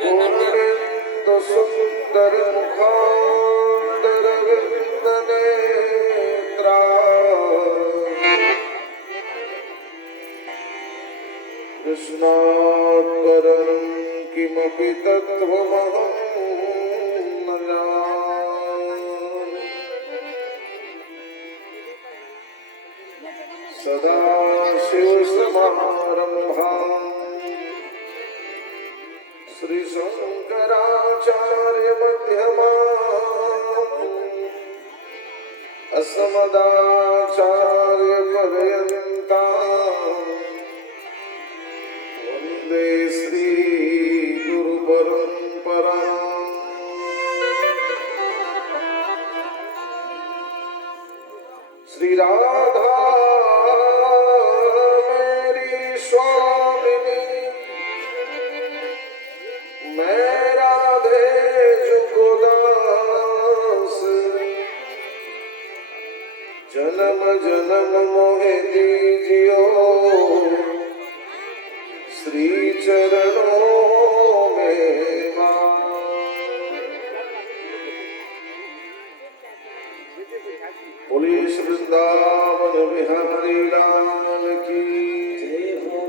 पूर्णेन्दु सुंदर मुखारविंद नेत्रा कृष्णात् परं किमपि तत्त्वमहं न जाने। सदाशिवसमारम्भां श्रीशङ्कराचार्यमध्यमाम् अस्मदाचार्यपर्यन्ताम् वन्दे श्रीगुरुपरम्पराम्। श्रीराधा मेरी स्वामिनी, मैं राधे जुगदास, जन्म जन्म मोहे दीजियो श्री चरणों में मां। बोलिए वृंदावन बिहारी लाल की जय हो।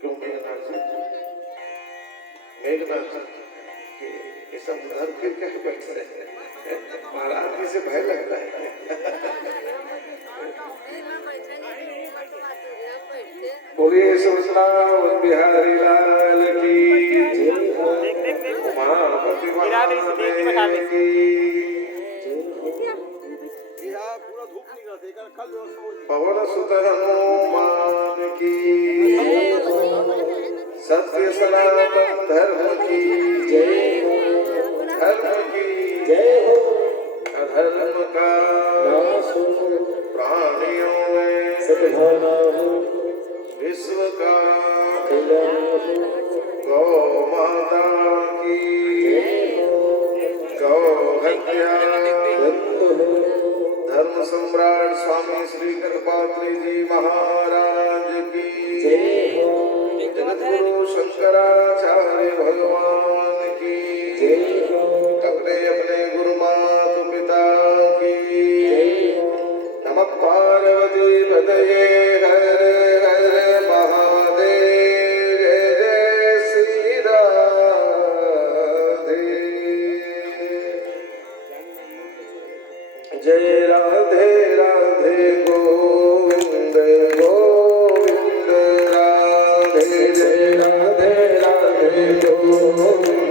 क्यों मेघनाथ ये सब घर फिर क्या बैठ रहे हैं? महाराज जी से भय लगता है। बोलिए वृंदावन बिहारी लाल की जय हो। उमापति महादेव की पवन सुत हनुमान की, सत्य सनातन धर्म की जय हो। धर्म की जय हो। अधर्म का प्राणियों में सद्भावना हो, विश्व का गौ माता की गौ हत्या धर्म सम्राट स्वामी श्री कृपात्री जी महाराज की जय हो। जगद्गुरु शंकराचार्य भगवान की जय हो। अपने अपने गुरु माता पिता की जय हो। नमः पार्वती पतये हर हर महादेव। जय जय श्री राधे। जय राधे राधे गोविंद गोविंद राधे। जय राधे राधे गोविंद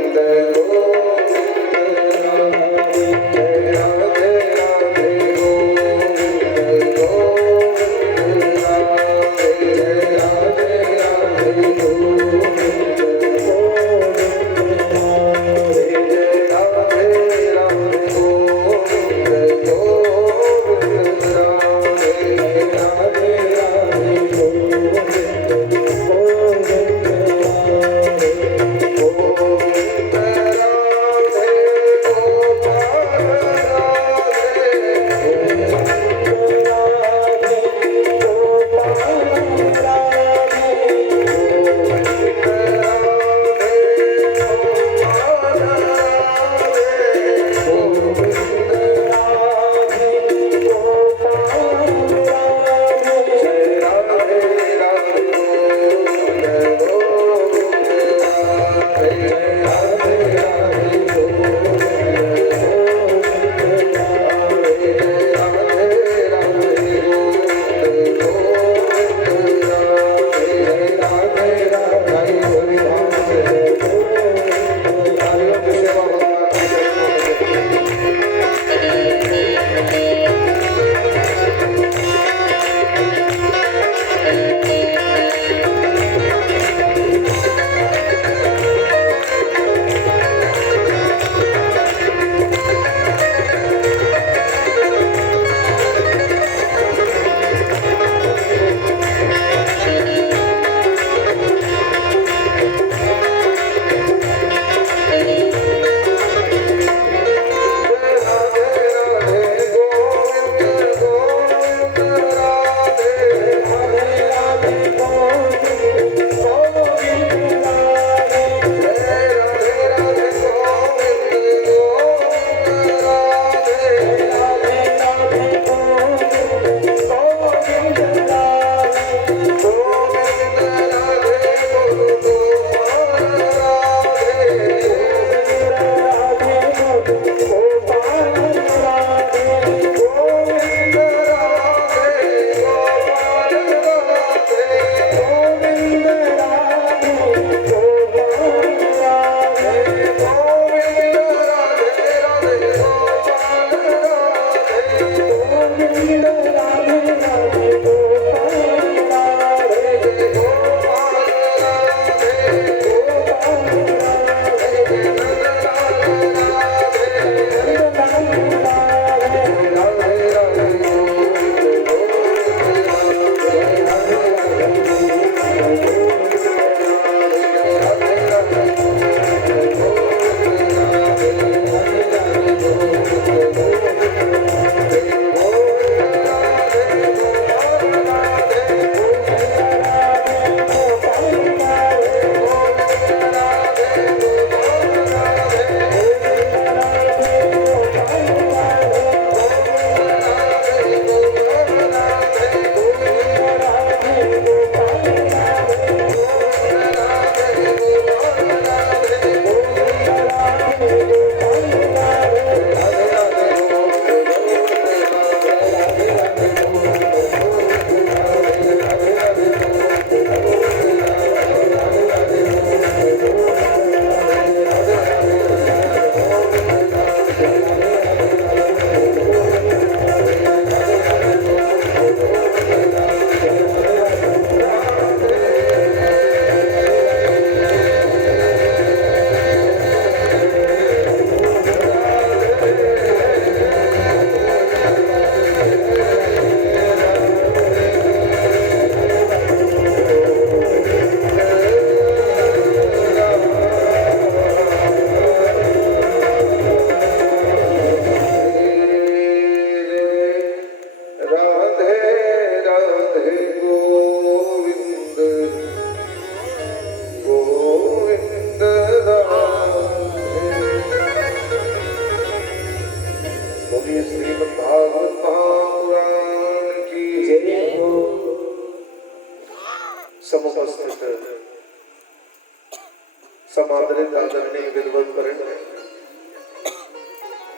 समादरित आदरणीय विद्वत वरेण्य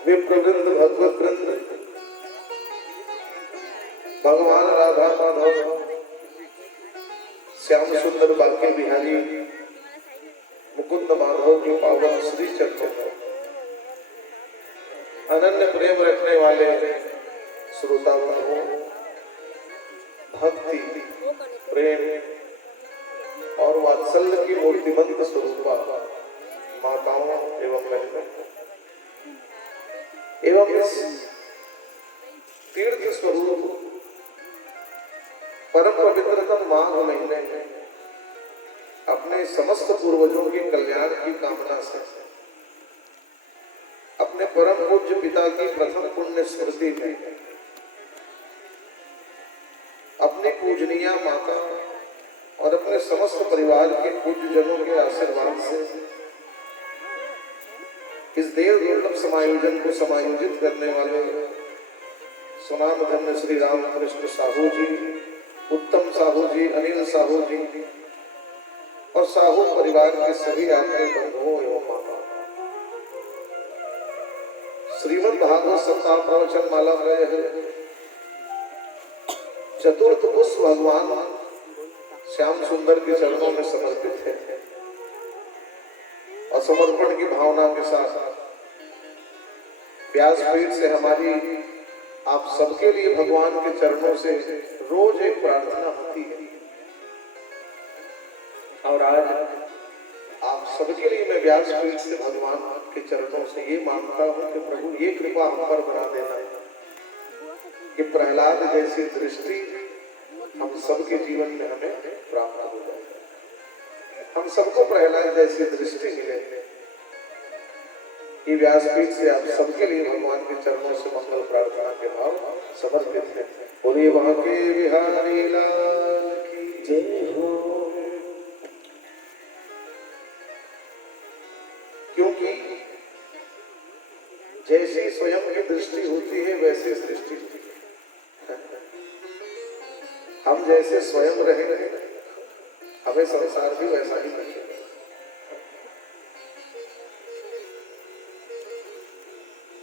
विप्रवृंद भगवत वृंद, भगवान राधा माधव श्याम सुंदर बांके बिहारी मुकुंद माधव के पावन श्री चरणों में अनन्य प्रेम रखने वाले श्रोता बंधुओं, भक्ति प्रेम और वात्सल्य की मूर्तिमंत स्वरूपा माताओं एवं बहनों एवं इस तीर्थ स्वरूप परम पवित्रतम माघ महीने में अपने समस्त पूर्वजों के कल्याण की कामना से अपने परम पूज्य पिता की प्रथम पुण्य स्मृति में अपनी पूजनीय माता और अपने समस्त परिवार के पूज्य जनों के आशीर्वाद से इस देव दुर्लभ समायोजन को समायोजित करने वाले सुनाम धन्य श्री रामकृष्ण साहू जी, उत्तम साहू जी, अनिल साहू जी और साहू परिवार के सभी आत्मीय बंधुओं एवं माता, श्रीमद् भागवत सप्ताह प्रवचन माला में चतुर्थ पुष्प भगवान श्याम सुंदर के चरणों में समर्पित है और समर्पण की भावना के साथ व्यासपीठ से हमारी आप सबके लिए भगवान के चरणों से रोज एक प्रार्थना होती है और आज आप सबके लिए मैं व्यासपीठ से भगवान के चरणों से ये मांगता हूँ कि प्रभु ये कृपा हम पर बना देना कि प्रहलाद जैसी दृष्टि हम सबके जीवन में हमें प्राप्त हो जाए, हम सबको प्रहलाद जैसी दृष्टि मिले। ये व्यासपीठ से आप सबके लिए भगवान के चरणों से मंगल प्रार्थना के भाव समर्पित है। बोलिए वहां के बिहारी लाल की जय हो। क्योंकि जैसी स्वयं की दृष्टि होती है वैसी सृष्टि होती है। हम जैसे स्वयं रहेंगे हमें संसार भी वैसा ही लगेगा।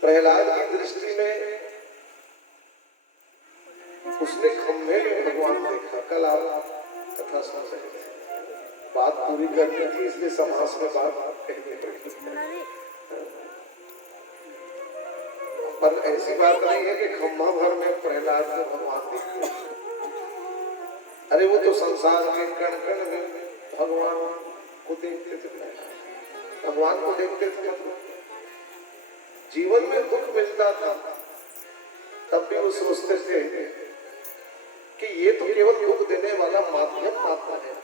प्रहलाद की दृष्टि में उसने खंभे में भगवान देखा। कल आप कथा सुन रहे थे, बात पूरी करनी थी इसलिए समास में बात कहनी पड़ी, पर ऐसी बात नहीं है कि खंभा भर में प्रहलाद को भगवान देखते। अरे वो तो संसार के कण कण में भगवान को देखते थे, भगवान को देखते थे। जीवन में दुख मिलता था तब भी वो सोचते थे कि ये तो केवल दुख देने वाला माध्यम मात्र है,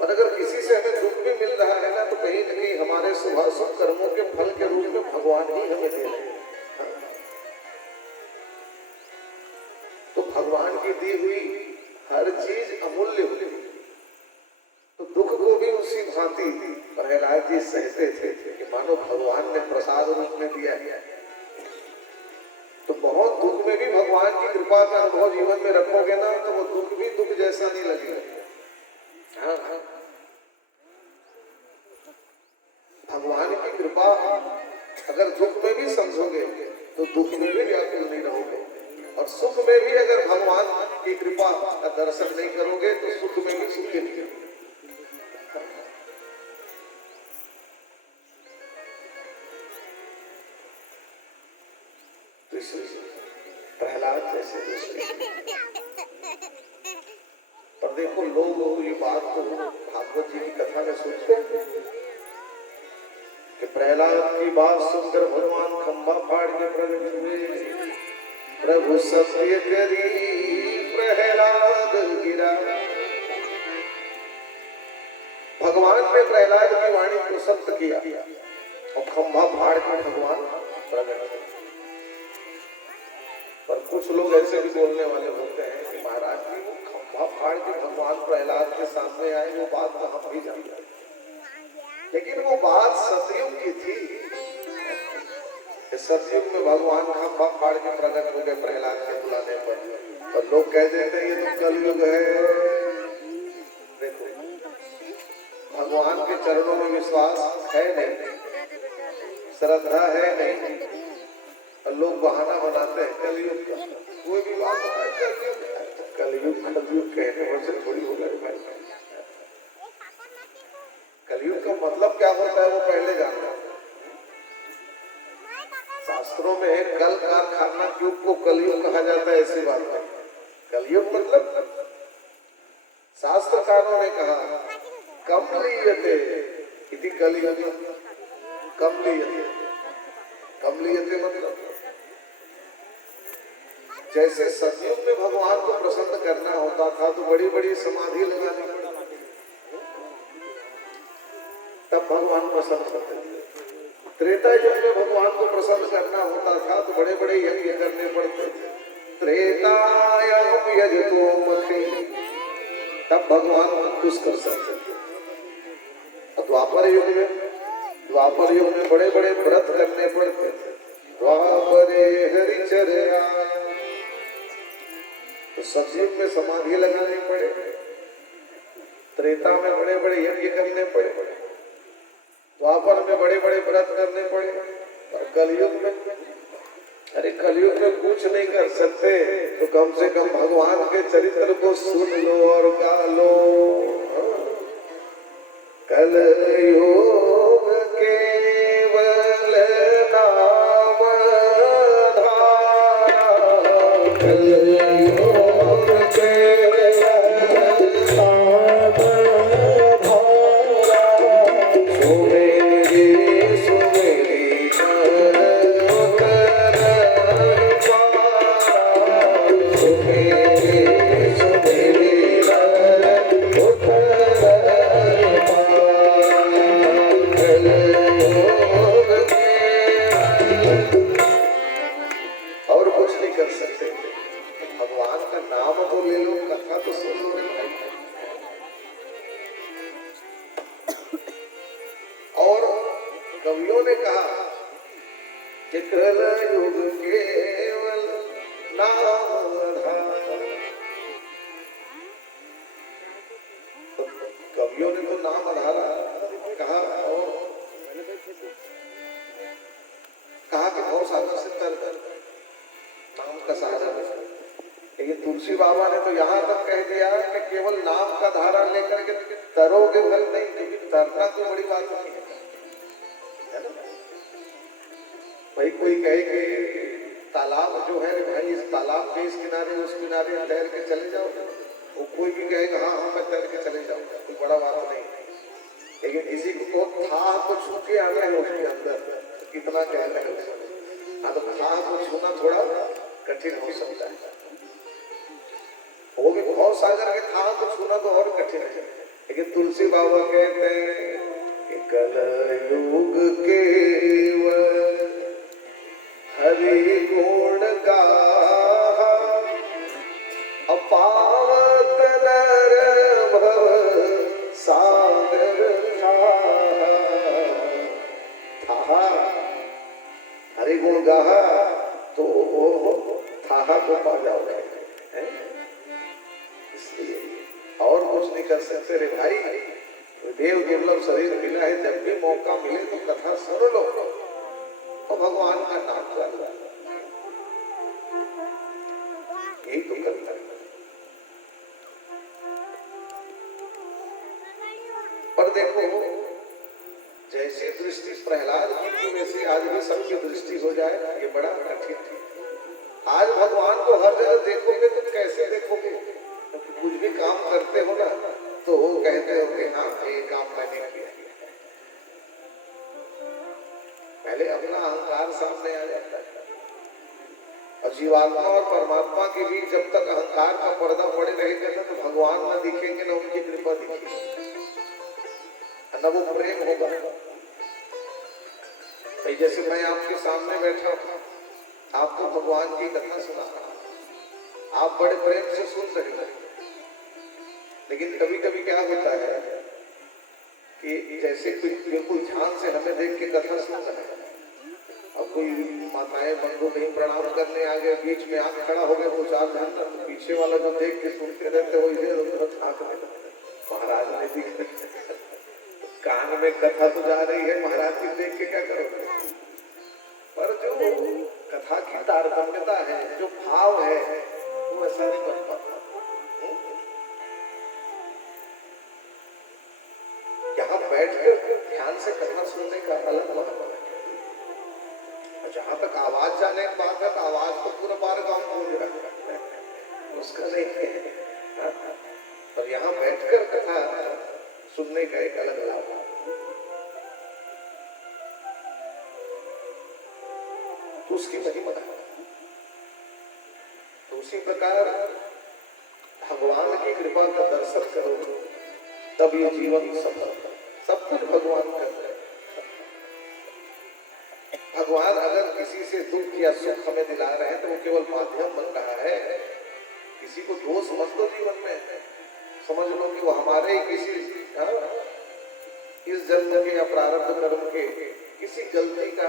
और अगर किसी से हमें दुख भी मिल रहा है ना तो कहीं न कहीं हमारे शुभ कर्मों के फल के रूप में भगवान ही हमें दे रहे हैं। तो भगवान की दी हुई हर चीज अमूल्य होती, तो दुख को भी उसी भांति प्रहलाद जी सहते थे कि मानो भगवान ने प्रसाद रूप में दिया है। तो बहुत दुख में भी भगवान की कृपा का अनुभव जीवन में रखोगे ना तो वो दुख भी दुख जैसा नहीं लगेगा। हाँ, भगवान की कृपा अगर दुख में भी समझोगे तो दुख में भी व्याकुल नहीं रहोगे, और सुख में भी अगर भगवान की कृपा का दर्शन नहीं करोगे तो सुख में भी सुखी नहीं रहोगे। प्रहलाद जैसे दृष्टि पर देखो, लोग ये बात को भागवत जी की कथा में सोचते हैं कि प्रहलाद की बात सुनकर भगवान खंभा फाड़ के प्रकट हुए। प्रभु सत्य करी प्रहलाद गिरा। भगवान ने प्रहलाद की वाणी को सत्य किया और खंभा फाड़ के भगवान प्रकट हुए। पर कुछ लोग ऐसे भी बोलने वाले होते हैं कि महाराज जी वो खंभा फाड़ के भगवान प्रहलाद के सामने आए, वो बात तो हम भी जानते हैं, लेकिन वो बात सतयुग की थी। सतयुग में भगवान खंभा फाड़ के प्रकट हो गए प्रहलाद के बुलाने पर, और लोग कह देते हैं ये तो कलयुग है। देखो भगवान के चरणों में विश्वास है नहीं, श्रद्धा है नहीं, और लोग बहाना बनाते हैं कलयुग का। कोई भी बात बताए कलयुग कलयुग कहने पर से थोड़ी होगा भाई। कलयुग का मतलब क्या होता है वो पहले जानना। शास्त्रों में कल कारखाना युग को कलयुग कहा जाता है, ऐसी बात है। कलयुग मतलब शास्त्रकारों ने कहा कमलीयते इति कलयुग। कमलीयते, कमलीयते मतलब जैसे सतयुग में भगवान को प्रसन्न करना होता था तो बड़ी बड़ी समाधि लगानी पड़ती, तब भगवान प्रसन्न होते थे। त्रेता युग में भगवान को प्रसन्न करना होता था तो बड़े बड़े यज्ञ करने पड़ते थे। त्रेतायाम यजतो मखे, तब भगवान को खुश कर सकते थे। और द्वापर युग में बड़े बड़े व्रत करने पड़ते थे। द्वापरे हरिचर्या, तो सतयुग में समाधि लगानी पड़े, त्रेता में बड़े बड़े यज्ञ करने पड़े, द्वापर में बड़े बड़े व्रत करने पड़े, और कलयुग में, अरे कलयुग में कुछ नहीं कर सकते तो कम से कम भगवान के चरित्र को सुन लो और गा लो। कलयुग केवल नाम धारा, कलयुग केवल नाम धारा, सुमेरी सुमेरी और कुछ नहीं कर सकते। भगवान का नाम तो ले लो, कथा तो सुन लो। और कवियों ने कहा कि कलयुग केवल नाम धारा, तो कवियों ने तो नाम धारा कहा, और कहा कि बहुत सालों से तर नाम का सहारा लेकर। लेकिन तुलसी बाबा ने तो यहाँ तक कह दिया कि केवल नाम का धारा लेकर के तरोगे भर नहीं, क्योंकि तरना तो बड़ी बात नहीं है ना। भाई कोई कहे कि तालाब जो है भाई, इस तालाब के इस किनारे उस किनारे तैर के चले जाओ, वो कोई भी कहेगा हाँ हाँ मैं तैर के चले जाऊंगा, कोई बड़ा बात नहीं। लेकिन किसी को था तो छू के आना है उसके अंदर, कितना कह रहे हैं, हाँ तो था को छूना थोड़ा कठिन हो सकता है। वो भी बहुत सागर के था तो छूना तो और कठिन है। लेकिन तुलसी बाबा कहते हैं कि कलयुग केवल हरि गुण गाहा, अपावत नर भव सागर था। हरि गुण गाहा तो थाहा को पा जाओगे, इसलिए और कुछ नहीं कर सकते रे भाई। देव दुर्लभ शरीर मिला है, जब भी मौका मिले तो कथा सुन लो और भगवान का नाम कर लो, यही तो करना है। पर देखो जैसी दृष्टि प्रहलाद की वैसी आज भी सबकी दृष्टि हो जाए, ये बड़ा कठिन है। आज भगवान को हर जगह देखोगे तो कैसे देखोगे? तो कुछ भी काम करते हो ना तो वो कहते हो कि हाँ ये काम मैंने किया। पहले अपना अहंकार सामने आ जाता है। और जीवात्मा और परमात्मा के बीच जब तक अहंकार का पर्दा पड़े रहेगा ना तो भगवान ना दिखेंगे ना उनकी कृपा दिखेगी, न वो प्रेम होगा। जैसे मैं आपके सामने बैठा हूँ, आपको भगवान की कथा सुना रहा, आप बड़े प्रेम से सुन रहे हैं। लेकिन कभी कभी क्या होता है कि जैसे कोई बिल्कुल ध्यान से हमें देख के कथा सुन रहे हैं और कोई माताएं बंधु नहीं प्रणाम करने आ गए, बीच में आंख खड़ा हो गए वो चार घंटा, तो पीछे वाला जो देख के सुनते रहते वो इधर उधर झांकने लगते, महाराज ने दिख कान में कथा तो जा रही है, महाराज जी देख के क्या करोगे? पर जो कथा की तारतम्यता है, जो भाव है, वो ऐसा नहीं बन पाता। यहाँ बैठकर ध्यान से कथा सुनने का अलग महत्व है। जहां तक आवाज जाने की बात है, तो आवाज तो पूरा बार गांव गूंज रहा है, उसका नहीं है। पर यहाँ बैठकर कथा सुनने का एक अलग लाभ है। तो उसकी महिमा है। तो उसी प्रकार भगवान की कृपा का दर्शन करो, तब ये जीवन सफल है। सब कुछ भगवान कर रहे हैं। भगवान अगर किसी से दुख या सुख हमें दिला रहे हैं, तो वो केवल माध्यम बन रहा है। किसी को दोष मत दो जीवन में, समझ लो कि वो हमारे किसी इस जन्म के या प्रारब्ध कर्म के किसी गलती का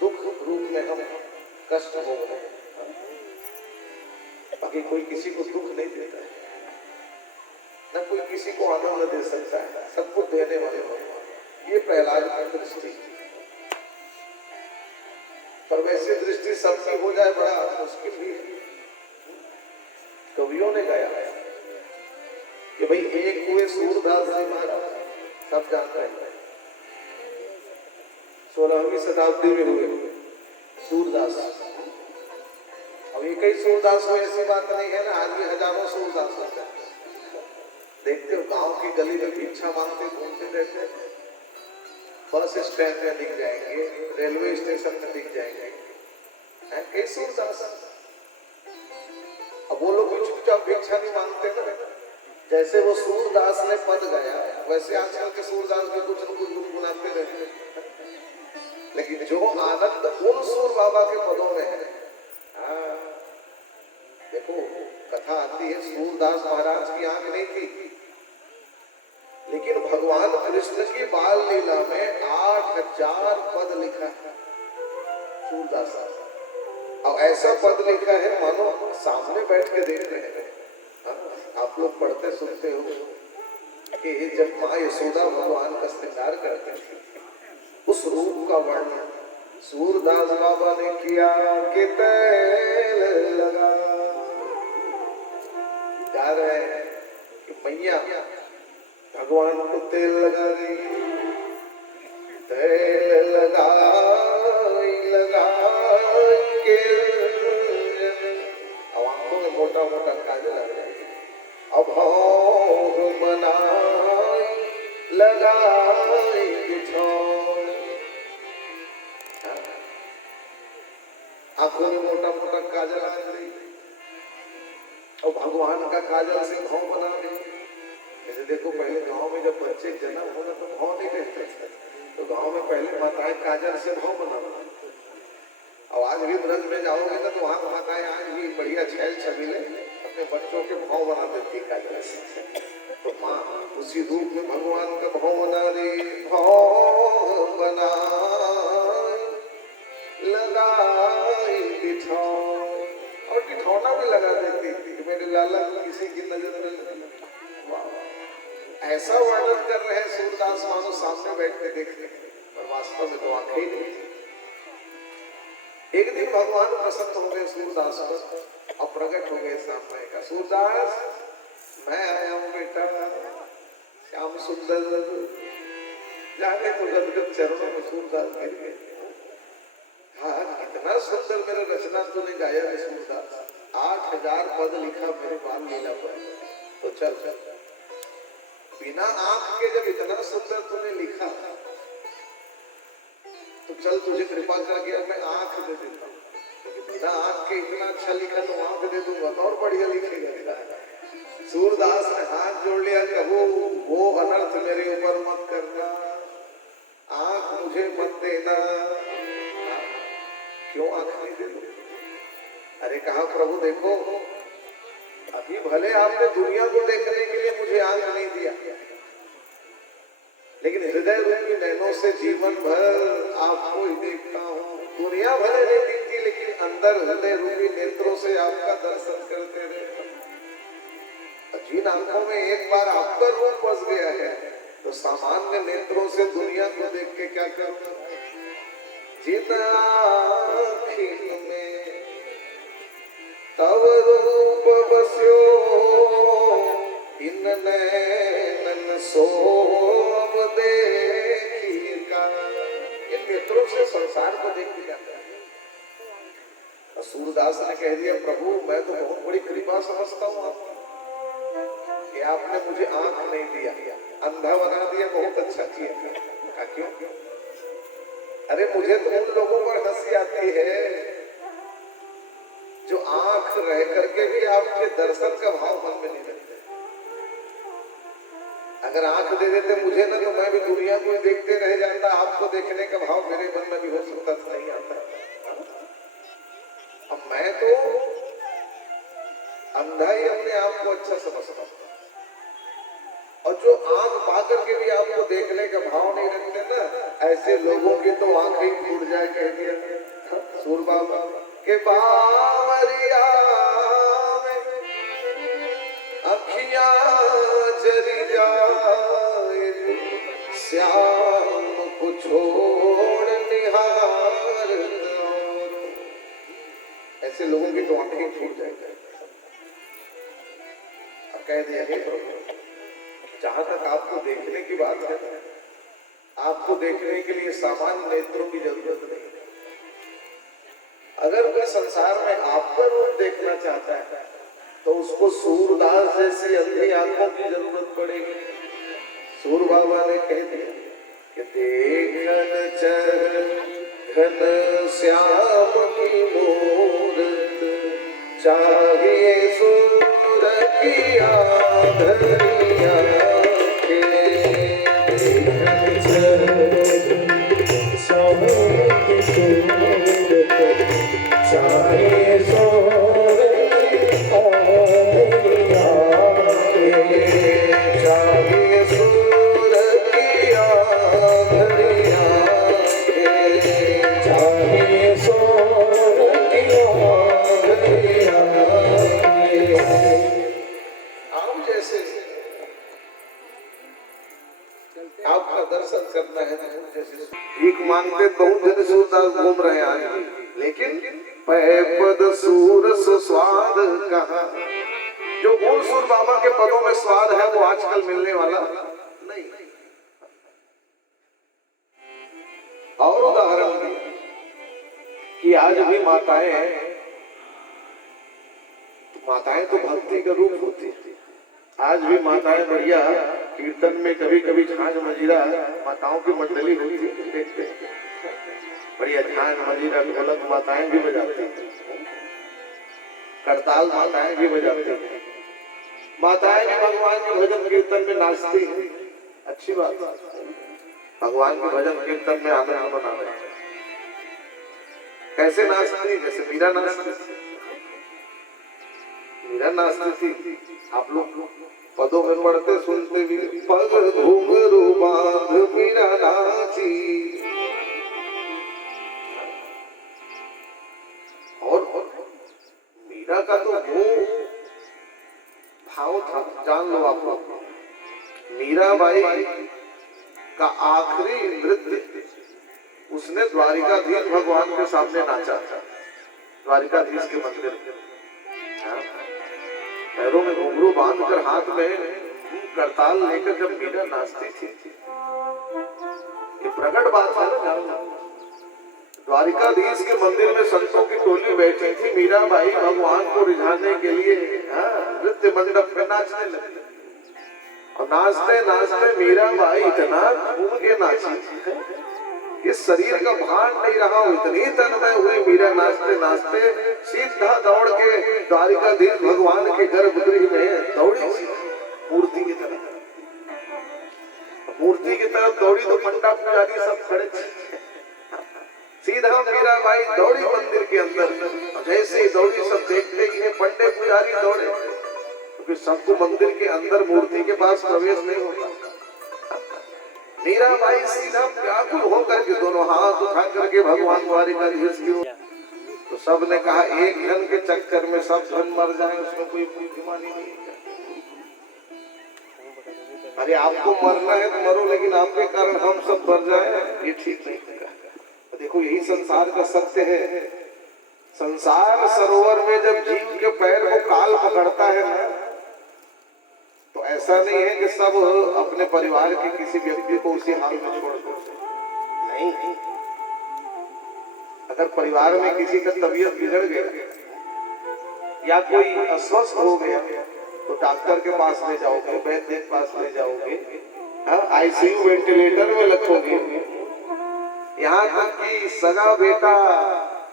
दुख रूप में हम कष्ट भोग रहे हैं। बाकी कोई किसी को दुख नहीं देता है, न कोई किसी को आनंद दे सकता है, सब कुछ देने वाले भगवान। ये प्रहलाद की दृष्टि। पर वैसी दृष्टि सबकी हो जाए बड़ा मुश्किल भी है। कवियों ने गाया है कि भाई एक हुए सूरदास जी महाराज, सब जानते हैं, 16वीं शताब्दी में हुए सूरदास। अब एक ही सूरदास हो ऐसी बात नहीं है ना, आज भी हजारों सूरदास होते हैं। देखते हो गांव की गली में भिक्षा मांगते घूमते रहते, बस स्टैंड में दिख जाएंगे, रेलवे स्टेशन में दिख जाएंगे, कई सूरदास। अब वो लोग भी चुपचाप भिक्षा नहीं मांगते ना। जैसे वो सूरदास ने पद गाया, वैसे आजकल के सूरदास भी कुछ न कुछ गुनगुनाते रहते। लेकिन जो आनंद उन सूर बाबा के पदों में है, देखो कथा आती है, सूरदास महाराज की आंख नहीं थी, लेकिन भगवान कृष्ण की बाल लीला में 8000 पद लिखा है सूरदास। और ऐसा पद लिखा है मानो सामने बैठ के देख रहे हैं। आप लोग पढ़ते सुनते हो कि जब माँ यशोदा भगवान का श्रृंगार करते थे, उस रूप का वर्णन सूरदास बाबा ने किया कि तेल लगा। जा रहे हैं कि मैया भगवान को तेल लगा रही, तेल लगाई लगाई के, अब आंखों में मोटा मोटा काजल आ जाएगी, अब भौं बनाई लगाई बिछौन, आंखों में मोटा मोटा काजल आ रही, और भगवान का काजल से भौं बना रही। जैसे देखो पहले गांव में जब बच्चे जन्म होगा तो भौं नहीं कहते थे, तो गांव में पहले माताएं काजल से भौं बनाती। और आज भी ब्रज में जाओगे ना, तो वहाँ माताएं आज भी बढ़िया छैल छबीले अपने बच्चों के भौं बना देती काजल से। तो माँ उसी रूप में भगवान का भौं बना रही, भौं बना लगाई बिछौन, और बिठौना भी लगा देती कि मेरे लाला किसी की नजर में लगी। ऐसा वर्णन कर रहे हैं सूरदास मानो सामने बैठ के देख रहे हैं, पर वास्तव में तो आंखें ही नहीं। एक दिन भगवान प्रसन्न हो गए सूरदास पर और प्रकट हो गए सामने का, सूरदास मैं आया हूँ बेटा, श्याम सुंदर। जाने तो गदगद चरणों में सूरदास गिर गए। हाँ कितना सुंदर मेरा रचना तूने गाया है सूरदास, 8000 पद लिखा मेरे बाल लीला पर। तो चल चल, बिना आंख के जब इतना सुंदर तूने लिखा, तो चल तुझे कृपा करके मैं आंख दे देता हूँ। बिना आंख के इतना अच्छा लिखा तो आंख दे दूंगा तो और बढ़िया लिखेगा। सूरदास ने हाथ जोड़ लिया, कहो वो अनर्थ मेरे ऊपर मत करना, आंख मुझे मत देना। क्यों आंख नहीं दे दो? अरे कहा प्रभु देखो, अभी भले आपने दुनिया को देखने के लिए मुझे आंख नहीं दिया, लेकिन हृदय रूपी नैनों से जीवन भर आपको ही देखता हूँ। दुनिया भले नहीं दिखती, लेकिन अंदर हृदय रूपी नेत्रों से आपका दर्शन करते रहता। जिन आंखों में एक बार आपका रूप बस गया है तो सामान्य नेत्रों से दुनिया को देख के क्या करूं? जिन आँखिन में तव रूप बस्यो इन नैनन सो अब देखी का। इन नेत्रों से संसार को देख के जाता है। सूरदास ने कह दिया, प्रभु मैं तो बहुत बड़ी कृपा समझता हूँ आपकी कि आपने मुझे आंख नहीं दिया, अंधा बना दिया, बहुत अच्छा किया। क्यों? अरे मुझे तो उन लोगों पर हंसी आती है जो आंख रह करके भी आपके दर्शन का भाव मन में नहीं रखते। अगर आंख दे देते मुझे ना, तो मैं भी दुनिया को देखते रह जाता, आपको देखने का भाव मेरे मन में भी हो सकता था, नहीं आता। अब मैं तो अंधा ही अपने आप को अच्छा समझता हूं, और जो आंख पा करके भी आपको देखने का भाव नहीं रखते ना, ऐसे लोगों की तो आंख ही फूट जाए। कह दिया सूर बाबा के बावरिया में अखियां जरी जाए, श्याम को छोड़ निहार, ऐसे लोगों की तो आंखें फूट जाएंगे। अब कह दिया हे प्रभु, जहां तक आपको देखने की बात है, आपको देखने के लिए सामान्य नेत्रों की जरूरत नहीं। अगर कोई संसार में आपका रूप देखना चाहता है तो उसको सूरदास जैसी अंधी आंखों की जरूरत पड़ेगी। सूर बाबा ने कह दिया कि देखन चढ़ श्याम की मूरत, चाहिए सूर की आंधरिया के। देखन चढ़ श्याम की सूरत, चाहिए सूर की आंधरिया के, चाहिए सूर की आंधरिया के, चाहिए सूर की आंधरिया के। आप जैसे आपका दर्शन करना है, जैसे भीख मांगते बहुत जन सूरदास घूम रहे हैं, लेकिन पद सूरस स्वाद कहा। जो मूल सूर बाबा के पदों में स्वाद है वो आजकल मिलने वाला नहीं। और उदाहरण कि आज भी माताएं तो भक्ति का रूप होती है। आज भी माताएं बढ़िया कीर्तन में कभी कभी झांझ मजीरा, माताओं की मंडली होती है, देखते हैं बढ़िया झांझ मजीरा ढोलक माताएं भी बजाती हैं, करताल माताएं भी बजाती हैं, माताएं भी भगवान के भजन कीर्तन में नाचती हैं। अच्छी बात, भगवान के भजन कीर्तन में आनंद मना रहे हैं। कैसे नाचती है? जैसे मीरा नाचती थी। मीरा नाचती थी, आप लोग पदों में पढ़ते सुनते भी, पग घुंघरू बांध मीरा नाची। और मीरा का तो वो भाव था, जान लो आप लोग। मीराबाई का आखिरी नृत्य उसने द्वारिकाधीश भगवान के सामने नाचा था, द्वारिकाधीश के मंदिर में। पैरों में घुंघरू बांधकर हाथ में करताल लेकर जब मीरा नाचती थी, ये प्रकट बात है ना। द्वारिकाधीश के मंदिर में संतों की टोली बैठी थी, मीराबाई भगवान को रिझाने के लिए नृत्य मंडप में नाचने लगी। और नाचते नाचते मीराबाई इतना झूम के नाची, इस शरीर का भान नहीं रहा, इतनी तन्मय हुई मीरा नाचते नाचते सीधा दौड़ के द्वारिकाधीश भगवान के गर्भगृह में दौड़ी, मूर्ति की तरफ। मूर्ति की तरफ दौड़ी तो पंडा पुजारी सब खड़े थे। सीधा मीराबाई दौड़ी मंदिर के अंदर, जैसे ही दौड़ी सब देखते ही पंडे पुजारी दौड़े, क्योंकि सबको मंदिर के अंदर मूर्ति के पास प्रवेश नहीं होता। मीराबाई सीधा व्याकुल होकर के दोनों हाथ उठा करके भगवान द्वारिकाधीश की ओर, तो सब ने कहा एक धन के चक्कर में सब धन मर जाए, उसमें कोई बुद्धिमानी नहीं है। अरे आपको मरना है तो मरो, लेकिन आपके कारण हम सब मर जाए, ये ठीक नहीं होगा। देखो यही संसार का सत्य है। संसार सरोवर में जब जीव के पैर को काल पकड़ता है ना, तो ऐसा नहीं है कि सब अपने परिवार के किसी व्यक्ति को उसी हाल में छोड़ देते, नहीं। अगर परिवार में किसी का तबीयत बिगड़ गया या कोई अस्वस्थ हो गया तो डॉक्टर के पास ले जाओगे, वैद्य के पास ले जाओगे, आईसीयू वेंटिलेटर में रखोगे। यहाँ तक कि सगा बेटा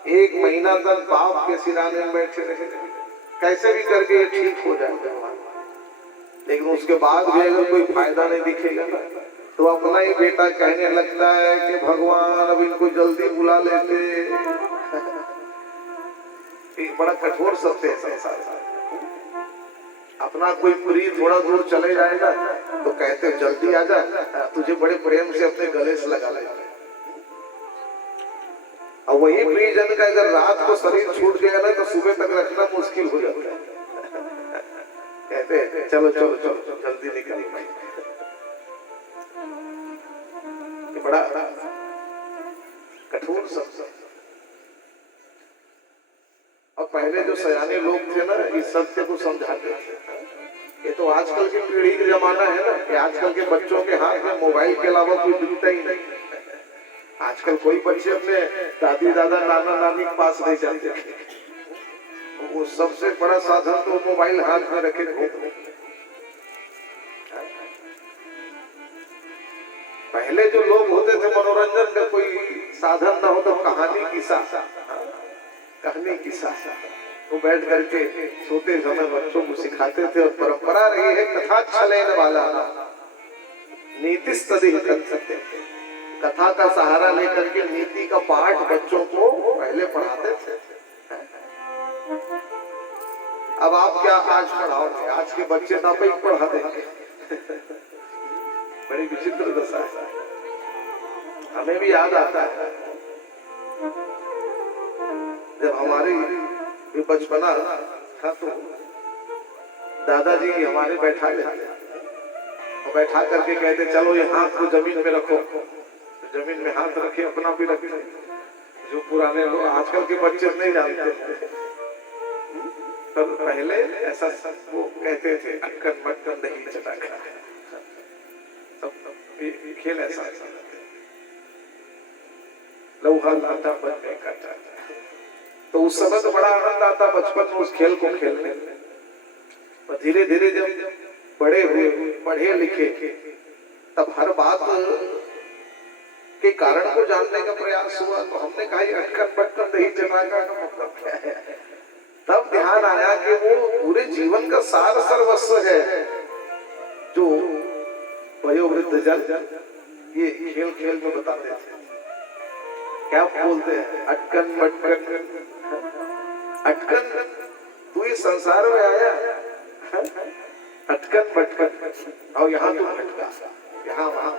1 महीना तक बाप के सिराने में बैठे रहे, कैसे भी करके ये ठीक हो जाएगा, लेकिन उसके बाद भी अगर कोई फायदा नहीं दिखेगा ना, तो अपना ही बेटा कहने लगता है कि भगवान अब इनको जल्दी बुला लेते। एक बड़ा कठोर सत्य है संसार। अपना कोई प्रिय थोड़ा दूर चले जाएगा तो कहते जल्दी आ जा, तुझे बड़े प्रेम से अपने गले से लगा ले। और वही प्रियजन का अगर रात को शरीर छूट गया ना तो सुबह तक रखना मुश्किल हो जाता है। कहते चलो चलो चलो जल्दी निकल। बड़ा कठोर सत्य। और पहले जो सयाने लोग थे ना, इस सत्य को समझाते थे। ये तो आजकल की पीढ़ी का जमाना है ना कि आजकल के बच्चों के हाथ में मोबाइल के अलावा कोई दिखता ही नहीं। आजकल कोई बच्चे अपने दादी दादा नाना नानी के पास नहीं जाते, वो सबसे बड़ा साधन तो मोबाइल हाथ में रखे घूमते। पहले जो लोग होते थे मनोरंजन का कोई साधन ना हो तो कहानी किस्सा वो बैठ करके सोते समय बच्चों को सिखाते थे। और परंपरा रही है कथा छलेन वाला नीति स्तदि करते, कथा का सहारा लेकर के नीति का पाठ बच्चों को पहले पढ़ाते थे। अब आप क्या आज पढ़ाओगे? आज के बच्चे तो आप ही पढ़ा देंगे। बड़ी विचित्र दशा है। हमें भी याद आता है जब हमारी बचपना था तो दादाजी हमारे बैठा लेते और बैठा करके कहते चलो ये हाथ को जमीन में रखो, जमीन में हाथ रखे, अपना भी रखे। जो पुराने लोग आजकल के बच्चे नहीं जानते, तो पहले ऐसा वो कहते थे अक्कन मक्कन नहीं चटाका, तब खेल ऐसा लोहा लाटा बनने का। तो उस समय तो बड़ा आनंद आता बचपन में उस खेल को खेलने में। और धीरे धीरे जब बड़े हुए, पढ़े लिखे, तब हर बात के कारण को जानने का प्रयास हुआ। तो हमने कहा अटकन पटकन दही चटाका का मतलब क्या है? तब ध्यान आया कि वो पूरे जीवन का सार सर्वस्व है जो वयोवृद्ध जन ये खेल खेल में बताते थे। क्या बोलते हैं? अटकन पटकन। अटकन तू इस संसार में आया, अटकन पटकन, और यहाँ तू भटका, यहाँ वहां।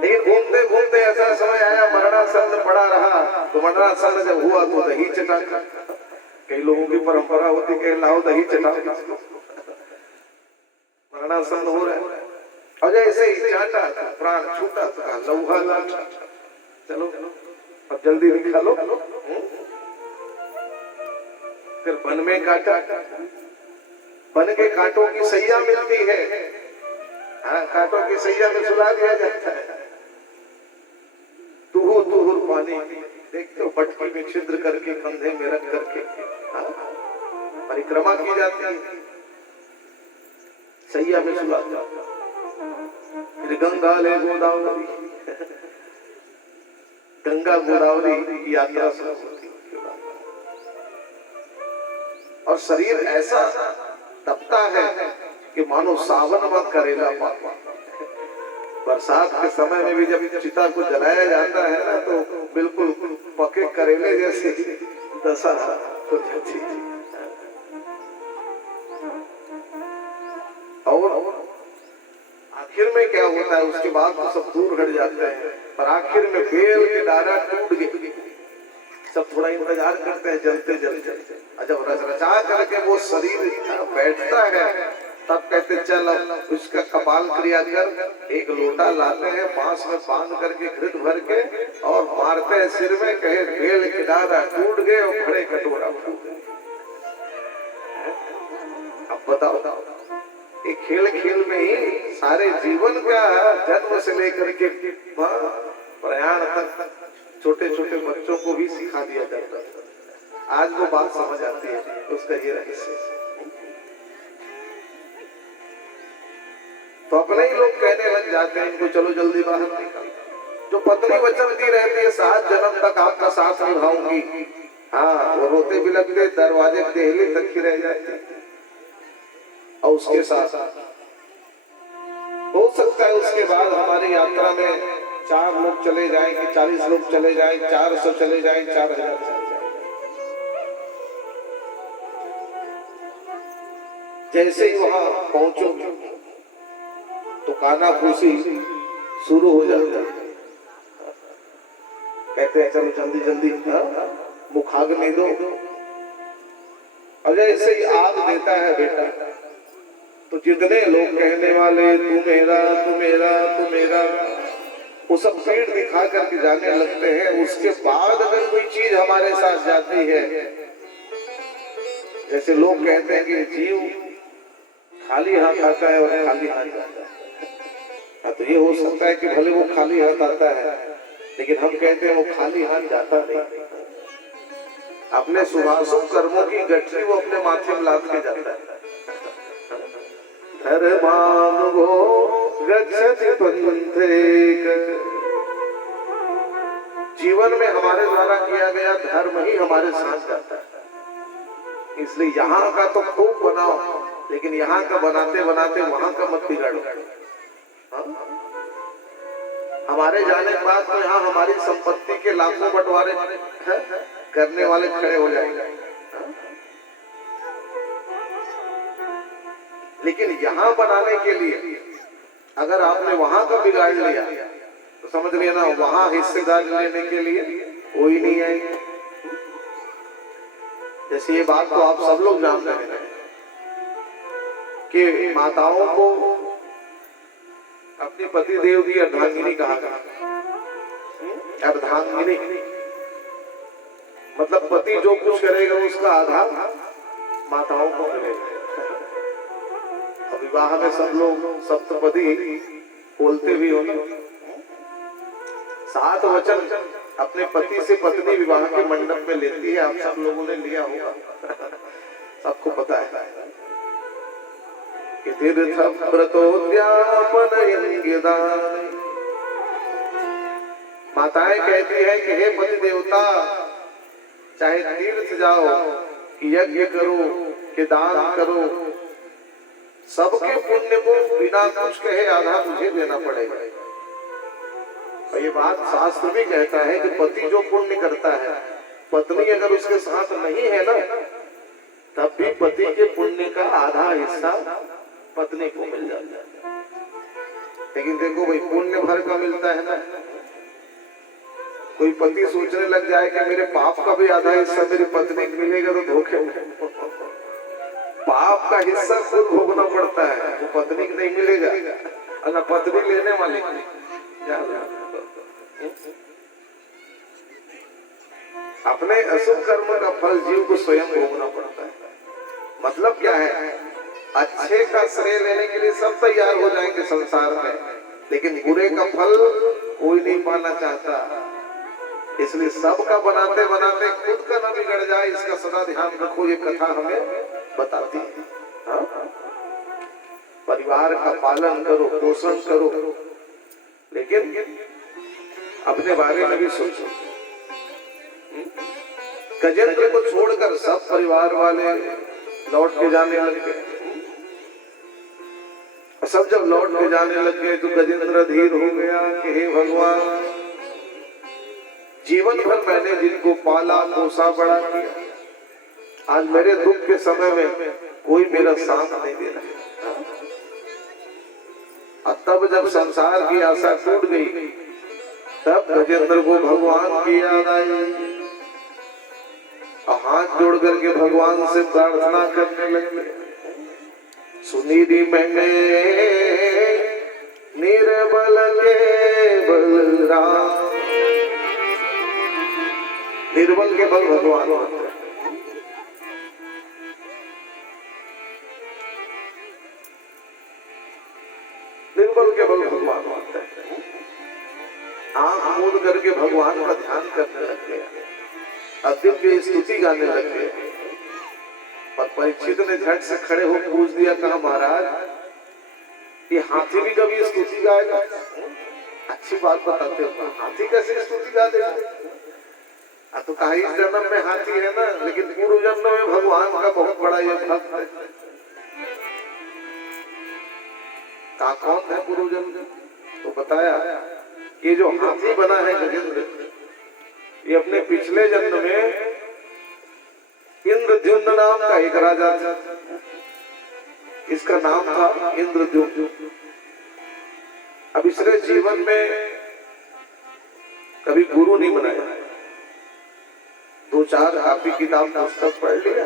लेकिन घूमते घूमते ऐसा समय आया मरणासन पड़ा रहा। तो मरणासन जब हुआ तो दही चटाका। कई लोगों की परंपरा होती कि लाओ दही चटाका। मरणासन हो रहा है और जैसे ही चाटा प्राण छूटा तो कहा लौहा लाटा, चलो अब जल्दी निकालो। फिर वन में काटा, वन के कांटों की सैया मिलती है। हाँ, कांटों की सैया में सुला दिया जाता है। तुहुर तुहुर पानी देखते हो, पटकी में छिद्र करके कंधे में रख करके परिक्रमा की जाती है, सैया में सुला जाता। फिर गंगा ले गोदावरी, गंगा गोदावरी की यात्रा शुरू होती है। और शरीर ऐसा तपता है कि मानो सावन में करेला पापा। बरसात के समय में भी जब चिता को जलाया जाता है ना तो बिल्कुल पके करेले जैसे दशा हो जाती है। और आखिर में क्या होता है? उसके बाद तो सब दूर हट जाते हैं, पर आखिर में बेल के डारा टूट गए। सब थोड़ा इंतजार करते हैं जलते जलते। जब रचा करके वो शरीर बैठता है तब कहते चल अब उसका कपाल क्रिया कर, एक लोटा लाते हैं बांस में बांध करके घृत भर के और मारते हैं सिर में, कहे भेड़ किनारा टूट गए और खड़े कटोरा फूट गए। अब बताओ, ये खेल खेल में ही सारे जीवन का जन्म से लेकर के प्रयाण तक छोटे छोटे बच्चों को भी सिखा दिया जाता है। आज वो बात समझ आती है, उसका ये रहस्य। तो अपने ही लोग कहने लग जाते हैं इनको चलो जल्दी बाहर निकालो। जो पत्नी वचन दी रहती है 7 जन्म तक आपका साथ निभाऊंगी, हाँ वो रोते भी लगते, दरवाजे देहली तक ही रह जाते। और उसके साथ हो सकता है उसके बाद हमारी यात्रा में 4 लोग चले जाएं कि 40 लोग चले जाएं, 400 चले जाएं, 4000 चले जाएं। जैसे ही वहां पहुंचोगे तो काना फूसी शुरू हो जाता है। कहते हैं चलो जल्दी जल्दी मुखाग्नि दो। और जैसे ही आग देता है बेटा, तो जितने लोग कहने वाले तू मेरा तू मेरा तू मेरा, वो सब पीठ दिखा करके जाने लगते हैं। उसके बाद अगर कोई चीज हमारे साथ जाती है, जैसे लोग कहते हैं कि जीव खाली हाथ आता है और खाली हाथ जाता है, तो ये हो सकता है कि भले वो खाली हाथ आता है, लेकिन हम कहते हैं वो खाली हाथ जाता नहीं। अपने शुभाशुभ कर्मों की गठरी वो अपने माथे में लाद के जाता है। धर्मानुगो गच्छति पंथेक। जीवन में हमारे द्वारा किया गया धर्म ही हमारे साथ जाता है। इसलिए यहाँ का तो खूब बनाओ, लेकिन यहाँ का बनाते बनाते वहां का मत बिगाड़ो। हमारे जाने के बाद तो यहाँ हमारी संपत्ति के लाखों बंटवारे करने वाले खड़े हो जाएंगे। लेकिन यहाँ बनाने के लिए अगर आपने वहां का बिगाड़ लिया तो समझ लेना वहां हिस्सेदार लेने के लिए कोई नहीं आएगा। जैसे ये बात तो आप सब लोग जानते हैं कि माताओं को अपने पति देव की अर्धांगिनी कहा गया। अर्धांगिनी मतलब पति जो कुछ करेगा उसका आधा माताओं को मिलेगा। विवाह में सब लोग सप्तपदी बोलते भी होंगे। 7 वचन अपने पति से पत्नी विवाह के मंडप में लेती है। आप सब लोगों ने लिया होगा, सबको पता है कि तीर्थ व्रतोद्यापन इंगिदान। माताएं कहती है कि हे पति देवता, चाहे तीर्थ जाओ कि यज्ञ करो कि दान करो, सबके पुण्य को बिना कुछ कहे आधा मुझे देना पड़ेगा। और ये बात शास्त्र भी कहता है कि पति जो पुण्य करता है, पत्नी अगर उसके साथ नहीं है ना, तब भी पति के पुण्य का आधा हिस्सा पत्नी को मिल जाता है। लेकिन देखो भाई, पुण्य भर का मिलता है ना। कोई पति सोचने लग जाए कि मेरे पाप का भी आधा हिस्सा मेरी पत्नी को मिलेगा, तो धोखे पाप का हिस्सा खुद भोगना पड़ता है, वो पत्नी को नहीं मिलेगा और न पत्नी लेने वाली। अपने अशुभ कर्म का फल जीव को स्वयं भोगना पड़ता है। मतलब क्या है, अच्छे का श्रेय लेने के लिए सब तैयार हो जाएंगे संसार में, लेकिन बुरे का फल कोई नहीं पाना चाहता। इसलिए सबका बनाते बनाते खुद का न बिगड़ जाए, इसका सदा ध्यान रखो। ये कथा हमें बताती है। परिवार का पालन करो, पोषण करो, लेकिन अपने बारे में भी सोचो। गजेंद्र को छोड़कर सब परिवार वाले लौट के जाने लग गए। सब जब लौट के जाने लग गए तो गजेंद्र धीर हो गया कि हे भगवान, जीवन भर मैंने जिनको पाला पोसा बड़ा किया, आज मेरे दुख के समय में कोई मेरा साथ नहीं दे रहा। और तब जब संसार की आशा टूट गई, तब गजेंद्र को भगवान की याद आई और हाथ जोड़ करके भगवान से प्रार्थना करने लगे। सुनिधि मैंने निर्बल के बलराम। निर्बल के बल भगवान होते हैं। निर्बल के बल भगवान होते हैं। आंख मूंद करके भगवान का ध्यान करने लग गया, दिव्य स्तुति गाने लग गए। पर परीक्षित ने झट से खड़े हो पूछ दिया, कहा महाराज ये हाथी भी कभी स्तुति गाएगा? अच्छी बात बताते हो, हाथी कैसे स्तुति गा देगा? तो कहा इस जन्म में हाथी है ना, लेकिन पूर्व जन्म में भगवान का बहुत बड़ा ये भक्त है। कहा कौन है पूर्व जन्म? तो बताया ये जो हाथी बना है गजेंद्र, ये अपने पिछले जन्म में इंद्रद्युम्न नाम का एक राजा था। इसका नाम था इंद्रद्युम्न। अब इसने जीवन में कभी गुरु नहीं बनाया, 2-4 कॉपी किताब पुस्तक पढ़ लिया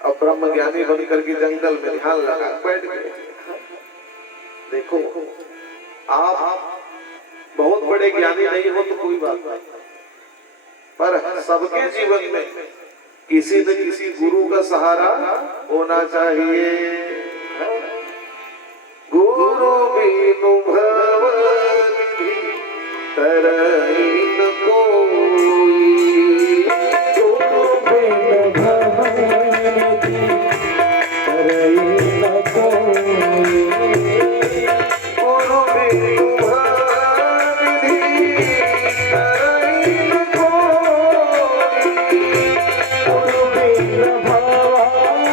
और ब्रह्म ज्ञानी बनकर के जंगल में ध्यान लगा बैठ गए। देखो आप बहुत बड़े ज्ञानी नहीं हो तो कोई बात नहीं, पर सबके जीवन में किसी न किसी गुरु का सहारा होना चाहिए। गुरु बिनु भव निधि तरहि न कोई। गुरु बिनु भव निधि तरहि न कोई। गुरु बिनु भव निधि तरहि न कोई। गुरु बिनु भव निधि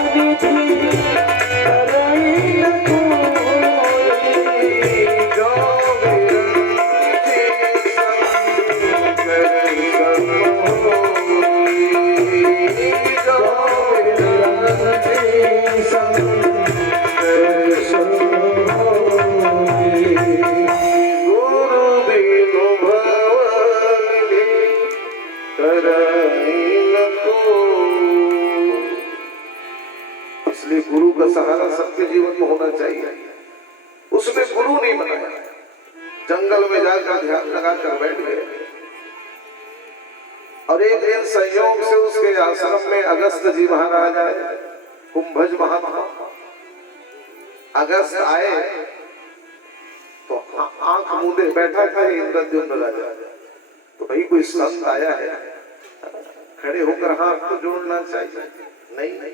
तरहि न इसलिए गुरु का सहारा सबके जीवन में होना चाहिए। उसने गुरु नहीं बनाया, जंगल में जाकर ध्यान लगाकर बैठ गए। और एक दिन संयोग से उसके आश्रम में अगस्त जी महाराज आए, कुंभज महात्मा अगस्त आए तो आंख मूंदे बैठा था इंद्रद्युम्न राजा। तो भाई कोई संत आया है, खड़े होकर हाथ को जोड़ना चाहिए। नहीं,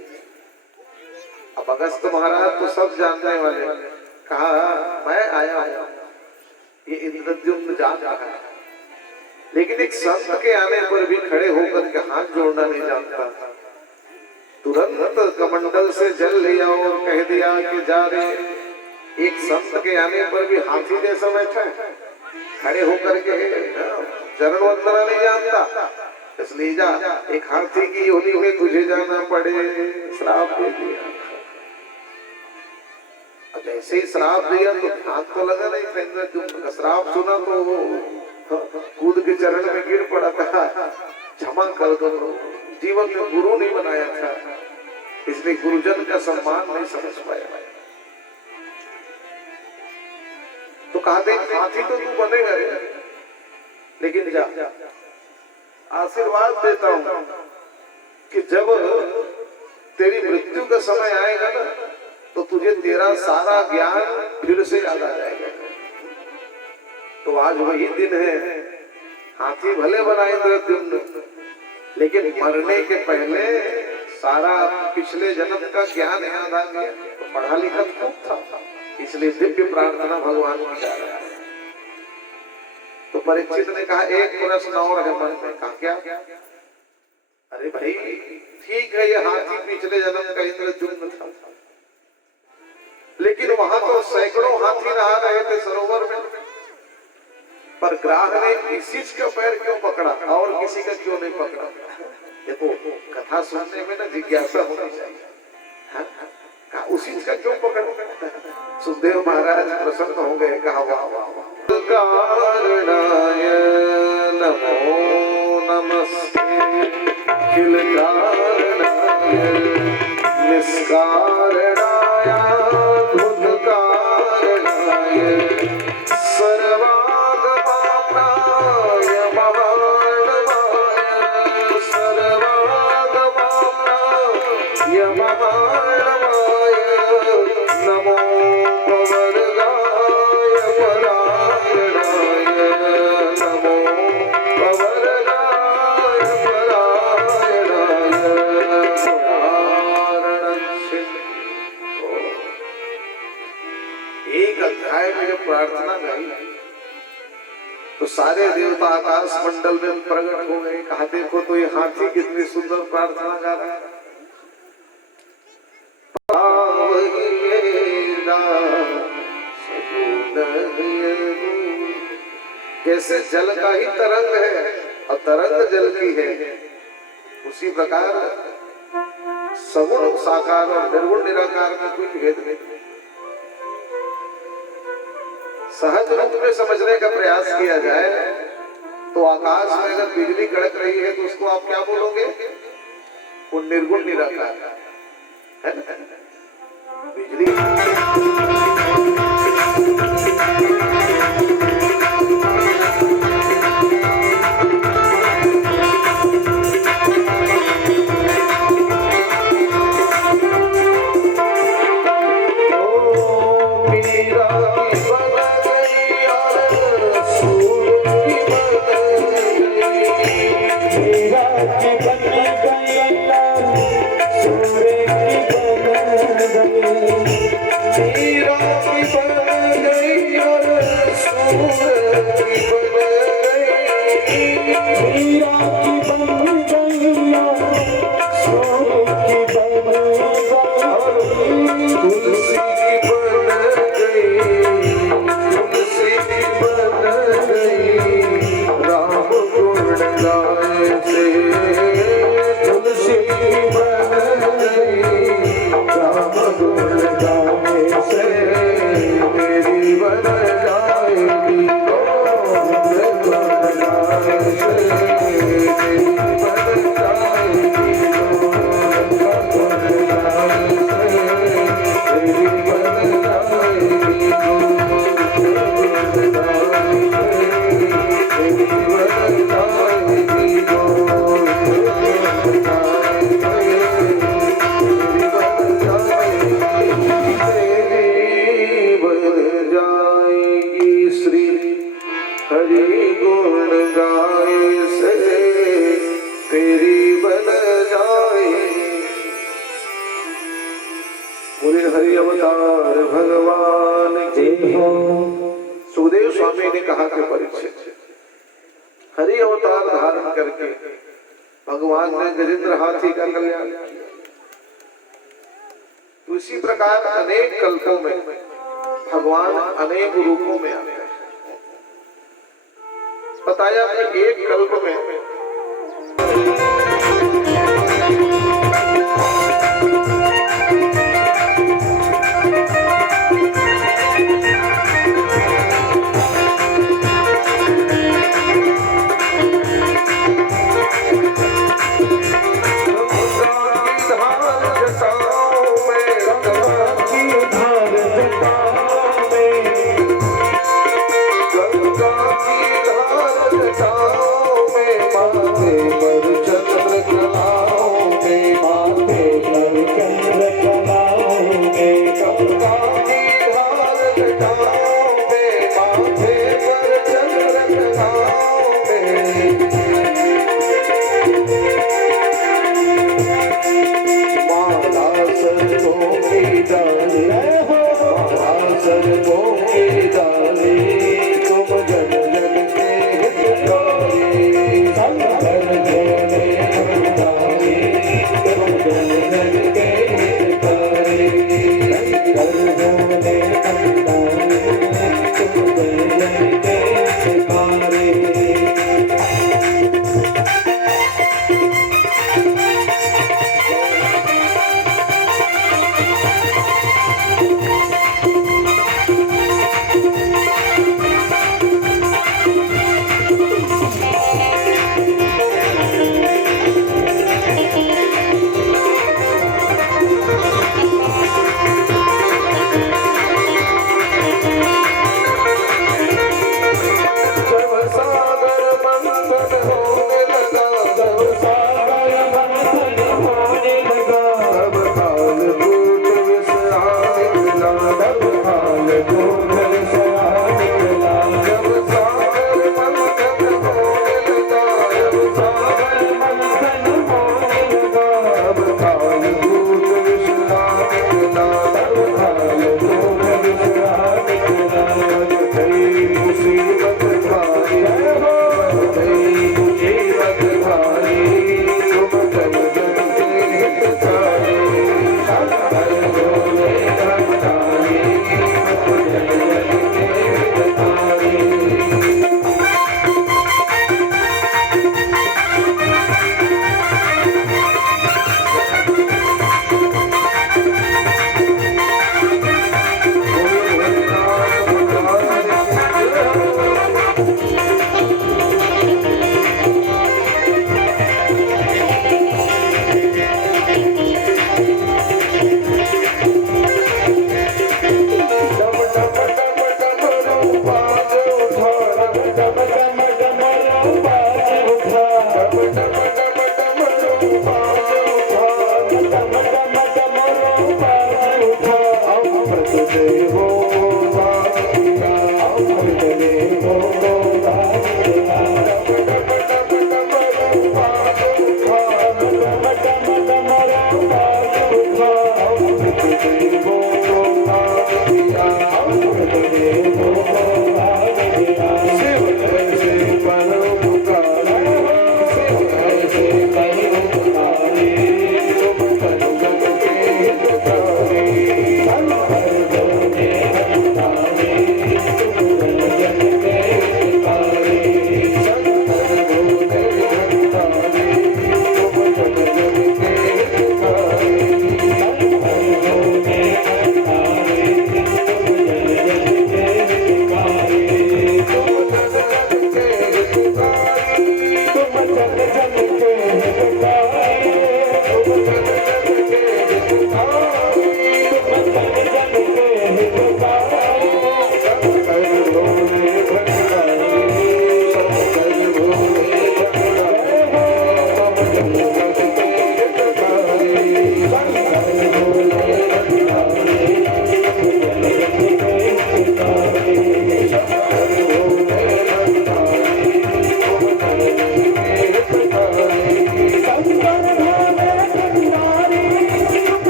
अब अगस्त महाराज तो सब जानने वाले, कहा मैं आया हूं, ये इंद्रद्युम्न जान रहा है, लेकिन एक संत के आने पर भी खड़े होकर के हाथ जोड़ना नहीं जानता। तुरंत कमंडल से जल लिया और कह दिया कि जा रे। एक संत के आने पर भी हाथी जैसा बैठा है, खड़े होकर के चरण वंदना नहीं जानता, इसलिए जा, एक हाथी की योनि में तुझे जाना पड़े। श्राप दे दिया। जैसे ही श्राप दिया तो ध्यान तो लगा नहीं था इंद्रद्युम्न का। श्राप सुना तो कूद के चरण में गिर पड़ा था, क्षमा कर दो। जीवन में गुरु नहीं बनाया था, इसलिए गुरुजन का सम्मान नहीं समझ पाया। तो कहा देख हाथी तो तू बनेगा रे, लेकिन जा, आशीर्वाद देता हूं कि जब तेरी मृत्यु का समय आएगा ना, तो तुझे तेरा सारा ज्ञान फिर से याद आ जाएगा। तो आज वही दिन है। हाथी भले बना इंद्रद्युम्न, लेकिन मरने के पहले सारा पिछले जन्म का ज्ञान याद आ गया। तो पढ़ा लिखा खूब था, इसलिए दिव्य प्रार्थना भगवान की जा रहा है। तो परीक्षित ने कहा एक प्रश्न और है मन में। कहा क्या? अरे भाई ठीक है, ये हाथी पिछले जन्म का इंद्रद्युम्न था, लेकिन वहां तो सैकड़ों हाथी नहा रहे थे सरोवर में, पर ग्राह ने किसी का पैर क्यों पकड़ा और किसी का क्यों नहीं पकड़ा? देखो कथा सुनने में ना जिज्ञासा होनी चाहिए। उसी का क्यों पकड़ा? सुखदेव महाराज प्रसन्न हो गए। कहा वाह वाह वाह। कारणाय नमो नमस्ते, अखिल कारणाय निष्कारणाय एक अध्याय में जब प्रार्थना गाई तो सारे देवता आकाश मंडल में प्रकट हो गए। कहा देखो तो ये हाथी कितनी सुंदर प्रार्थना गा रहा है। कैसे जल का ही तरंग है और तरंग जल की है, उसी प्रकार सगुण साकार और निर्गुण निराकार में कोई भेद नहीं। सहज रूप में समझने का प्रयास किया जाए तो आकाश में अगर बिजली कड़क रही है तो उसको आप क्या बोलोगे? वो निर्गुण निराकार है ना? बिजली सुखदेव स्वामी ने कहा कि परीक्षित, हरि अवतार धारण करके भगवान ने गजेंद्र हाथी का कल्याण किया। तो इसी प्रकार अनेक कल्पों में भगवान अनेक रूपों में आते हैं। बताया कि एक कल्प में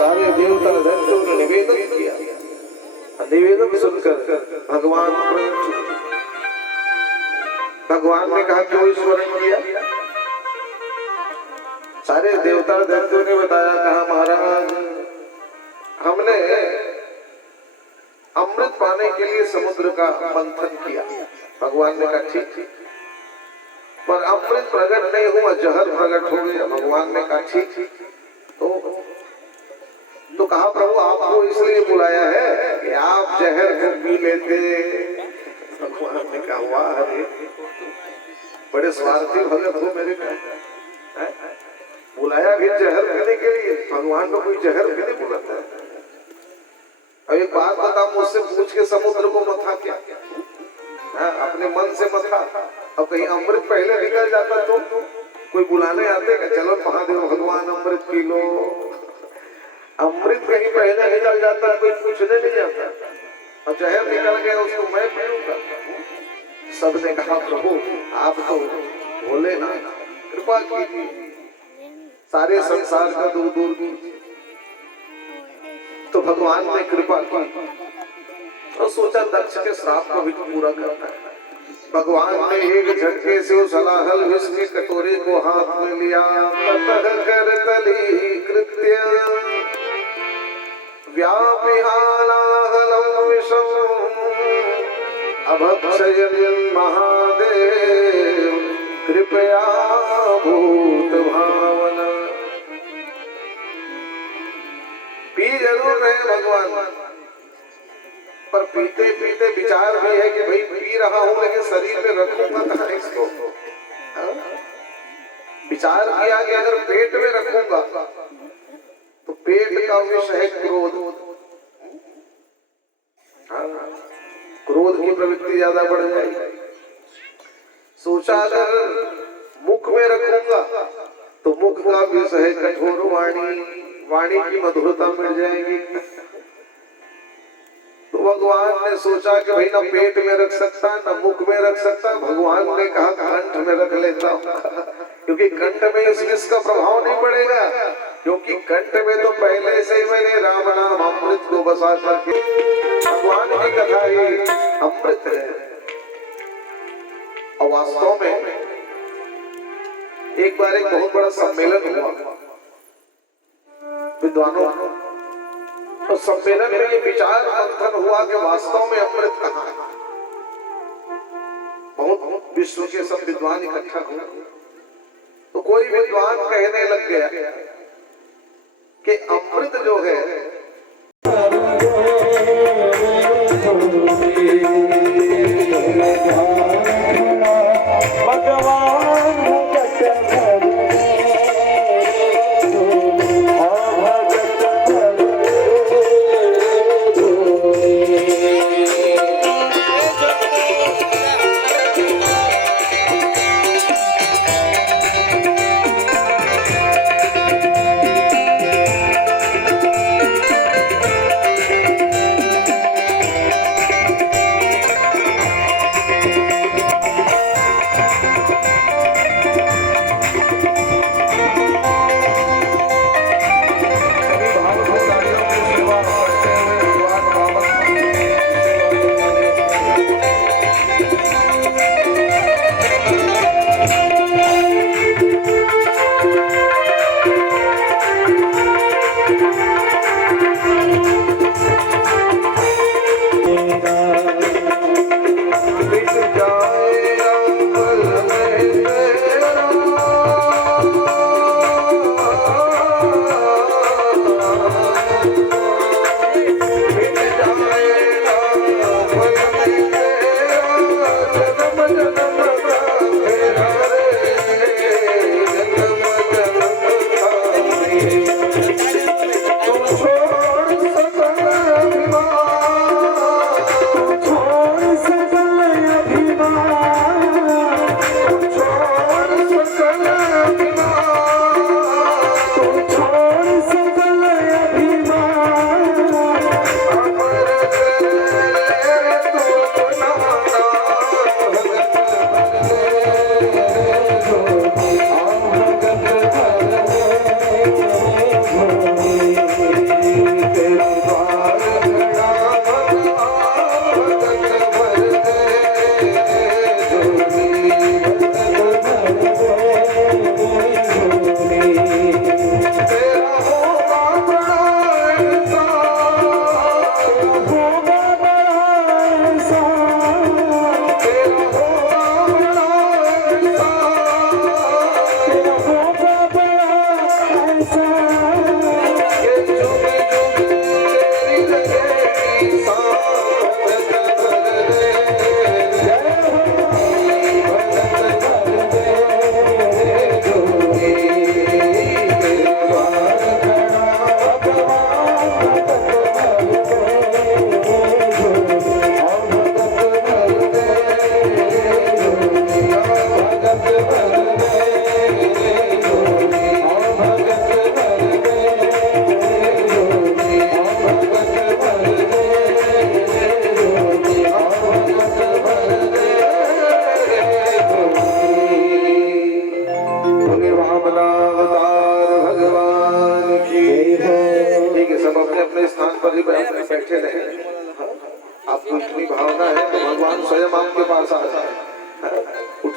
सारे देवता दैत्यों ने निवेदन किया। निवेदन सुनकर भगवान प्रकट हुए। भगवान ने कहा क्यों स्मरण किया? सारे देवता दैत्यों ने बताया, कहा महाराज हमने अमृत पाने के लिए समुद्र का मंथन किया। भगवान ने कहा ठीक, पर अमृत प्रकट नहीं हुआ, जहर प्रकट हो गया। भगवान ने कहा ठीक, तो कहा प्रभु आपको इसलिए बुलाया है कि आप जहर को पी लेते। भगवान ने कहा वाह अरे बड़े स्वार्थी भगत हो मेरे का, बुलाया भी जहर पीने के लिए। भगवान को कोई जहर पीने बुलाता है? अब एक बात बता, मुझसे पूछ के समुद्र को मथा क्या? अपने मन से मथा। अब कहीं अमृत पहले निकल जाता तो कोई बुलाने आते का, चलो महादेव भगवान अमृत पी लो। अमृत कहीं पहले निकल जाता कोई पूछने नहीं जाता, और जहर निकल गया उसको मैं पीऊंगा। सबने कहा प्रभु आप तो बोले ना, कृपा कीजिए, सारे संसार का दूर दूर कीजिए। तो भगवान ने कृपा की और सोचा दक्ष के श्राप को भी पूरा करना है। भगवान ने एक झटके से उस हलाहल विष की कटोरे को हाथ में लिया। ततः करतली कृत्य व्यापिहालाहलं विषम् अभक्षयन् महादेव कृपया भूत भावना। पी जरूर रहे भगवान, पर पीते पीते विचार भी है कि भाई पी रहा हूं लेकिन शरीर में रखूंगा कहाँ इसको। विचार किया कि अगर पेट में रखूंगा तो पेट का विषय है क्रोध। क्रोध की प्रवृत्ति ज्यादा बढ़ जाएगी। सोचा अगर मुख में रखूंगा तो मुख का विषय है कठोर वाणी, वाणी की मधुरता मिल जाएगी। तो भगवान ने सोचा कि भाई ना पेट में रख सकता ना मुख में रख सकता। भगवान ने कहा कंठ में रख लेता हूँ, क्योंकि कंठ में इस विष का प्रभाव नहीं पड़ेगा, क्योंकि कंठ में तो पहले से ही मैंने राम नाम अमृत को बसा करके। भगवान की कथा ही अमृत है। और वास्तव में एक बार एक बहुत बड़ा सम्मेलन हुआ विद्वानों, तो सम्मेलन में ये विचार मंथन हुआ कि वास्तव में अमृत कहाँ है। बहुत विश्व के सब विद्वान इकट्ठा हुए, तो कोई विद्वान कहने लग गया कि अमृत जो है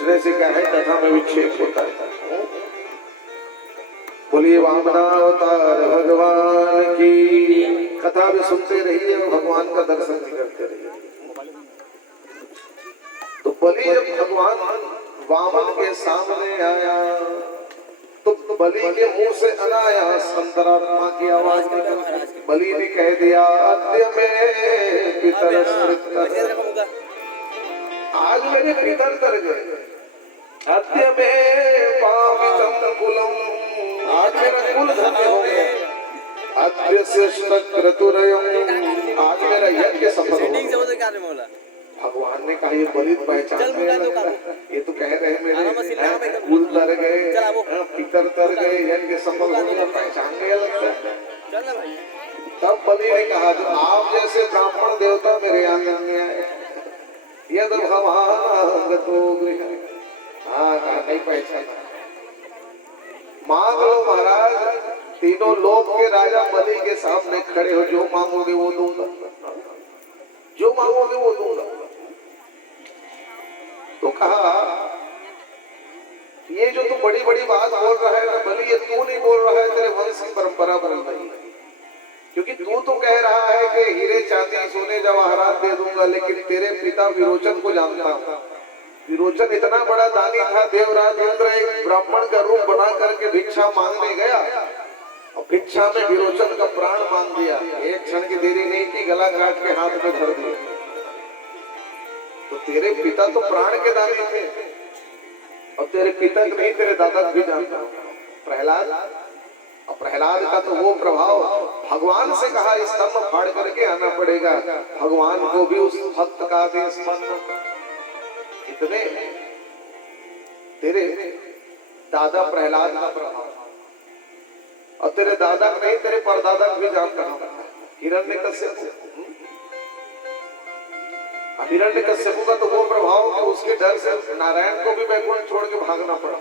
पूछने से क्या है, कथा में विक्षेप होता है। बोलिए वामनावतार भगवान की। कथा भी सुनते रहिए और भगवान का दर्शन भी करते रहिए। तो बलि जब भगवान वामन के सामने आया तो बलि के मुंह से अनायास अंतरात्मा की आवाज निकल, बलि ने कह दिया अद्य में पितर, आज मेरे पितर तर गए। अद्य में पावितं कुलम, आज मेरा कुल धन्य हो गया। अद्य क्रतुरयम्, आज मेरा यज्ञ सफल हो गया। भगवान ने कहा ये बलि पहचान गया, ये तो कह रहे हैं मेरे कुल तर गए, पितर तर गए, यज्ञ सफल हो गया, पहचान गया लगता है। तब बलि ने कहा जो आप जैसे ब्राह्मण देवता मेरे आंगन में आए, यद भवान तो गृह, हाँ नहीं पहचाना। मांग लो महाराज, तीनों लोक के राजा बलि के सामने खड़े हो, जो मांगोगे वो दूंगा, जो मांगोगे वो दूंगा। तो कहा ये जो तू बड़ी बड़ी बात बोल रहा है ना बलि, ये तू नहीं बोल रहा है, तेरे वंश की परंपरा बोल रही है। क्योंकि तू तो कह रहा है कि हीरे चांदी सोने जवाहरात दे दूंगा, लेकिन तेरे पिता विरोचन को जानता हूं। विरोचन इतना बड़ा दानी था, देवराज इंद्र एक ब्राह्मण का रूप बना करके भिक्षा मांगने गया और भिक्षा में विरोचन का प्राण मांग दिया। एक क्षण की देरी नहीं की, गला काट के हाथ में धर दिया। तो तेरे पिता तो प्राण के दानी थे, और तेरे पिता को नहीं तेरे दादा भी जानता। प्रहलाद, और प्रहलाद का तो वो प्रभाव, भगवान से कहा स्तंभ फाड़ करके आना पड़ेगा। भगवान को भी उस भक्त का आदेश मानना। इतने तेरे दादा प्रहलाद का प्रभाव, और तेरे दादा को नहीं तेरे परदादा को भी जानता हूं। हिरण्यकश्यप, हिरण्यकश्यप का तो वो प्रभाव कि उसके डर से नारायण को भी वैकुंठ छोड़ के भागना पड़ा।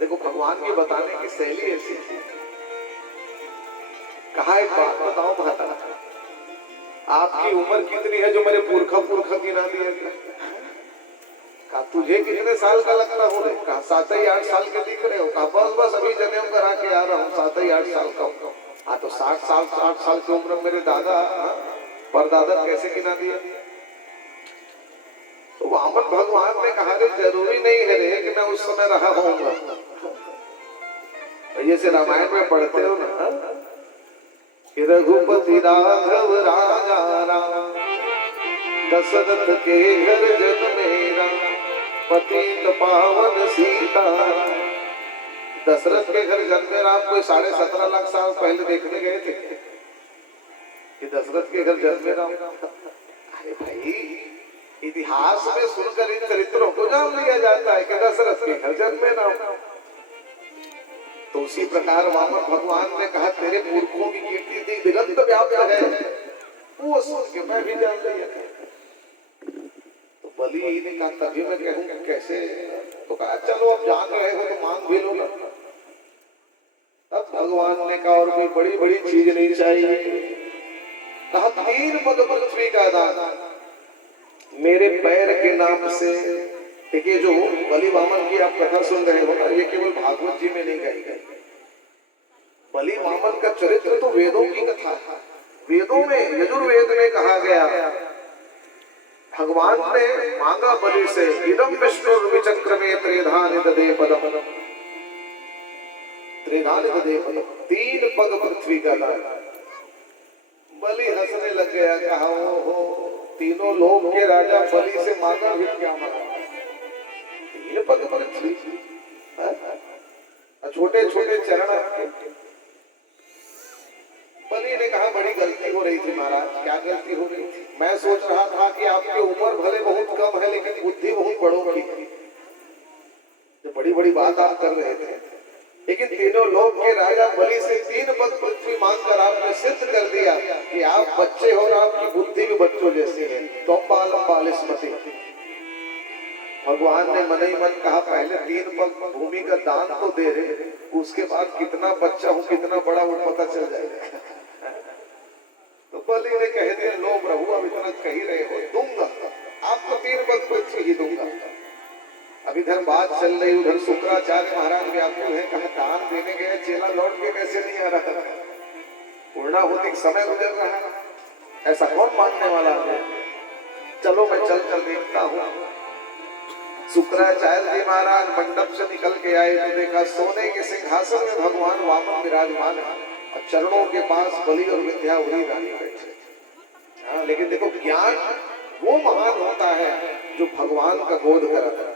देखो भगवान की बताने की शैली ऐसी थी। कहा एक बात बताओ माता, आपकी उम्र कितनी है जो मेरे पुरखा गिना लिया? कहा तुझे कितने साल का लगता हो? कहा 7 ही 8 साल के दिख रहे हो। कहा बस बस अभी जनेऊ करा के आ रहा हूँ, 7 ही 8 साल का हूँ। हाँ तो 60 साल की उम्र मेरे दादा परदादा कैसे गिना दिया? तो वामन भगवान ने कहा जरूरी नहीं है रे कि मैं उस समय रहा होऊंगा। जैसे रामायण में पढ़ते हो ना, रघुपति राघव राजा राम, दशरथ के घर जन्मे राम, पतित पावन सीता। दशरथ के घर जन्मे राम कोई 17.5 लाख साल पहले देखने गए थे कि दशरथ के घर जन्मे राम? अरे भाई इतिहास में सुनकर इन चरित्रों को जान लिया जाता है कि दशरथ के घर जन्मे राम। तो उसी प्रकार वामन भगवान ने कहा तेरे पुरखों की कीर्ति दिगंत व्याप्त है, वो सोच के मैं भी जान लिया। तो बलि ने कहा तभी मैं कहूंगा कैसे? तो कहा चलो अब जान रहे हो तो मांग भी लो ना। तब भगवान ने कहा और कोई बड़ी बड़ी चीज नहीं चाहिए। कहा 3 पग पृथ्वी का दान मेरे पैर के नाम से। देखिए जो बलि वामन की आप कथा सुन रहे हो ना, ये केवल भागवत जी में नहीं गाई गई। बलि वामन का चरित्र तो वेदों की कथा है। वेदों में यजुर्वेद में कहा गया, भगवान ने मांगा बलि से इदम विष्णु विचक्र में त्रिधानि ददे पदम, त्रिधानि ददे पदम, 3 पग पृथ्वी का दान। बलि हंसने लग गया, कहा हो तीनों लोक के राजा बलि से मांगा भी क्या मांगा? 3 पग पृथ्वी, छोटे छोटे चरण। बलि ने कहा बड़ी गलती हो रही थी महाराज। क्या गलती हो रही थी? मैं सोच रहा था कि आपकी उम्र भले बहुत कम है लेकिन बुद्धि बहुत बड़ों की है, जो बड़ी बड़ी बात आप कर रहे थे। लेकिन तीनों लोक के राजा बलि से 3 पग पृथ्वी मांगकर आपने सिद्ध कर दिया कि आप बच्चे हो और आपकी बुद्धि भी बच्चों जैसी है। तो बालम बालिस्मति। भगवान ने मन ही मन कहा पहले 3 पग भूमि का दान तो दे रहे, उसके बाद कितना बच्चा हूँ कितना बड़ा वो पता चल जाएगा। तो बलि ने कह दिया लो प्रभु अब इतना कह ही रहे हो, दूंगा। आप आपको 3 पद पृथ्वी ही दूंगा। अब इधर बात चल रही, उधर शुक्राचार्य महाराज व्याकुल है, कहा दान देने गए चेला लौट के कैसे नहीं आ रहा है, पूर्णाहुति समय गुजर रहा है, ऐसा कौन मानने वाला है, चलो मैं चल कर देखता हूँ। शुक्राचार्य जी महाराज मंडप से निकल के आए तो देखा सोने के सिंहासन में भगवान वामन विराजमान है और चरणों के पास बलि और विंध्यावली रानी बैठे। हाँ, लेकिन देखो ज्ञान वो महान होता है जो भगवान का बोध करता है।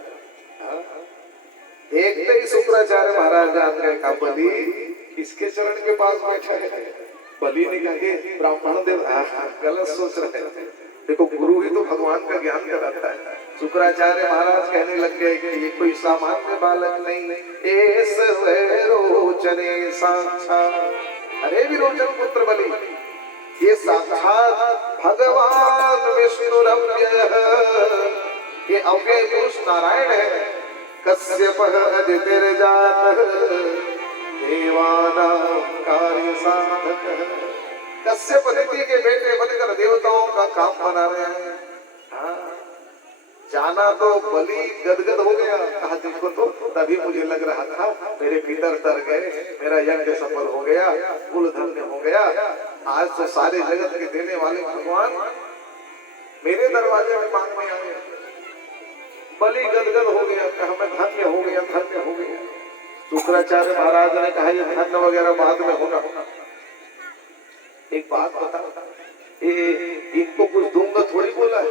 देखते ही शुक्राचार्य महाराज जान गए, कहा बलि किसके चरण के पास बैठा है। बलि ने कहा ब्राह्मण देव गलत सोच रहे हैं, देखो गुरु ही तो भगवान का ज्ञान कराता है। शुक्राचार्य महाराज कहने लग गए कि ये कोई सामान्य बालक नहीं, एस विरोचने साक्षात्, अरे विरोचन पुत्र बलि, ये साक्षात भगवान विष्णु ये अव्यय पुरुष नारायण है। कश्यप अदितिर्जातः देवानां कार्य साधक, कश्यप अदिति के बेटे बनकर देवताओं का काम बना रहे हैं। जाना तो बलि गदगद हो गया, कहा देखो तो तभी मुझे लग रहा था मेरे भीतर तर गए, मेरा यज्ञ सफल हो गया, कुल धन्य हो गया, आज तो सारे जगत के देने वाले भगवान मेरे दरवाजे में मांगने आए। बलि गदगद हो गया, कहा मैं धन्य हो गया, धन्य हो गया। शुक्राचार्य महाराज ने कहा ये धन्य वगैरह बाद में होगा, एक बात बता, इनको कुछ दूंगा थोड़ी बोला है,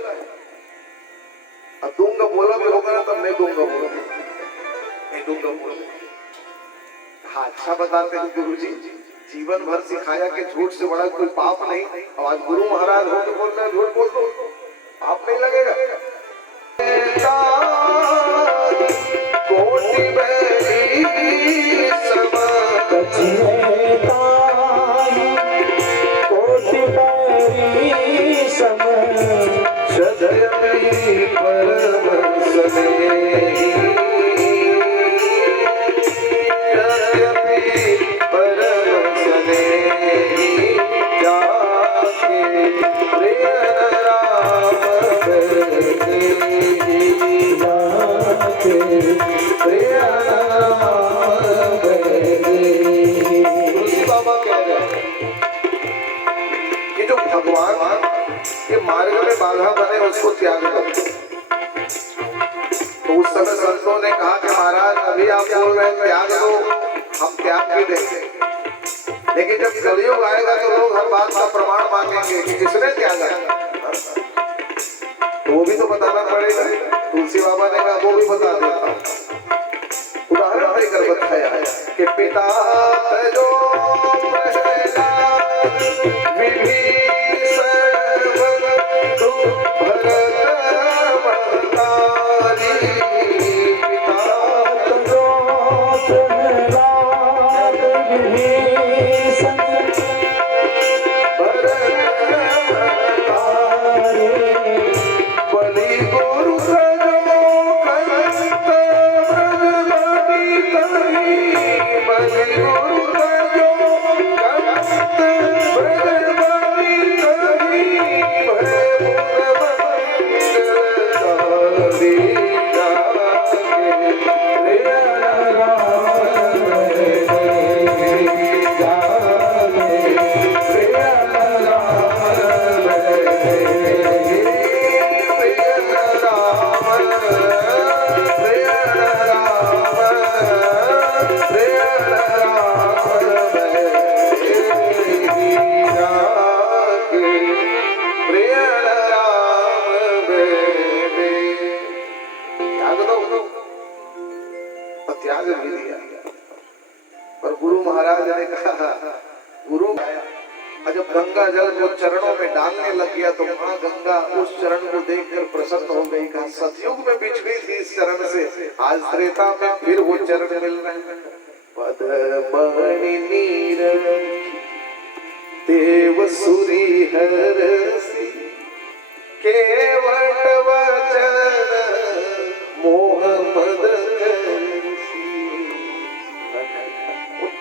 अब दूंगा बोला भी होगा ना तब नहीं दूंगा बोला, नहीं दूंगा बोला। हाँ अच्छा बताते हैं गुरु जी, जीवन भर सिखाया कि झूठ से बड़ा कोई पाप नहीं, और आज गुरु महाराज हो बोल रहे झूठ बोल दो, पाप नहीं लगेगा। कोटि बैरी समा कोटि बैरी समा सदयति परम स्नेही, सदयति परम स्नेही, जाके प्रिय राम प्रिय राम। तुलसी बाबा कह रहे हैं कि जो भगवान के मार्ग में बाधा बने उसको त्याग दो। तो उस समय संतों ने कहा कि महाराज अभी आप बोल रहे हैं त्याग दो, हम त्याग भी देंगे, लेकिन जब कलयुग आएगा तो लोग हर बात का प्रमाण मांगेंगे कि किसने त्यागा, तो वो भी तो बताना पड़ेगा। तुलसी बाबा ने कहा वो भी बता देता हूँ, उदाहरण देकर बताया है कि पिता जो त्याग भी दिया। पर गुरु महाराज ने कहा, गुरु और जब गंगा जल को चरणों में डालने लग गया तो माँ गंगा उस चरण को देखकर प्रसन्न हो गई। कहा सतयुग में बिछड़ी थी इस चरण से, आज त्रेता में फिर वो चरण मिल रहे हैं। पद्मणि नीर देव सुरी हरसी केवट वचन मोह मद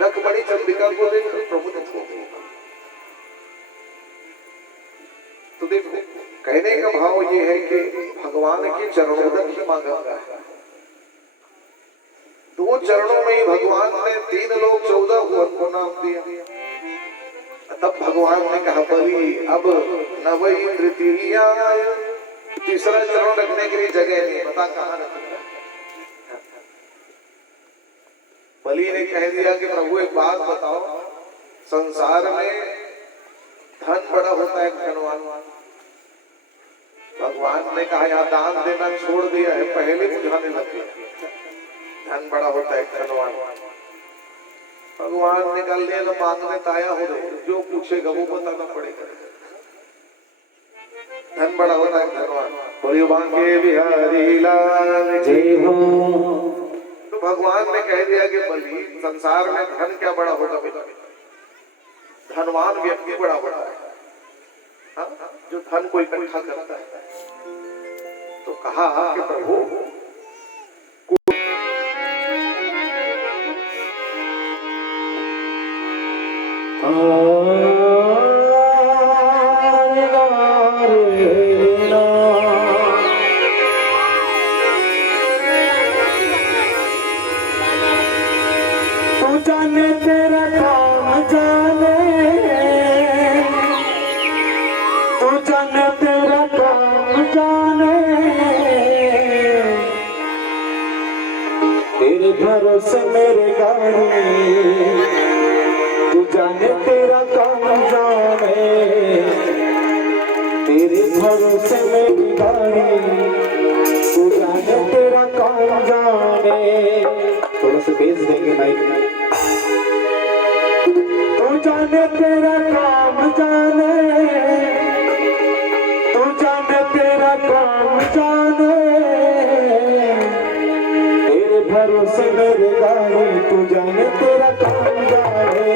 नखमणि चंद्रिका को देखकर प्रमुदित हो गए। तो देखो कहने का भाव ये है कि भगवान के चरणों तक ही मांगा है। 2 चरणों में ही भगवान ने 3 लोग 14 भुवन को नाम दिया। तब भगवान ने कहा बलि अब नवई तृतीया, तीसरा चरण रखने के लिए जगह नहीं, बता कहाँ रखूंगा। बलि ने कह दिया कि प्रभु एक बात बताओ, संसार में धन बड़ा होता है धनवान। भगवान ने कहा यहाँ दान देना छोड़ दिया है, पहले बुझाने लग गया धन बड़ा होता है धनवान। भगवान ने कहा ले लो, मांगने ताया हो रहे, जो पूछेगा वो बताना पड़ेगा। धन बड़ा होता है धनवान। बोलियो बांके बिहारी लाल जय हो। तो भगवान ने कह दिया कि बलि संसार में धन क्या बड़ा होता बेटा, धनवान व्यक्ति बड़ा होता है, हाँ? जो धन को इकट्ठा करता है। तो कहा कि प्रभु तू जाने तेरा काम जाने, तू जाने तेरा काम जाने, तेरे भरोसे मेरे गाड़ी, तू जाने तेरा काम जाने, तेरे भरोसे मेरी गाड़ी, तू जाने तेरा काम जाने। थोड़ा सा बेस देंगे माइक में। तू जाने तेरा काम जाने, तू जाने तेरा काम जाने, तेरे भरोसे मेरे गाड़ी, तू जाने तेरा काम जाने, तेरे भरोसे मेरे गाड़ी, तू जाने तेरा काम जाने।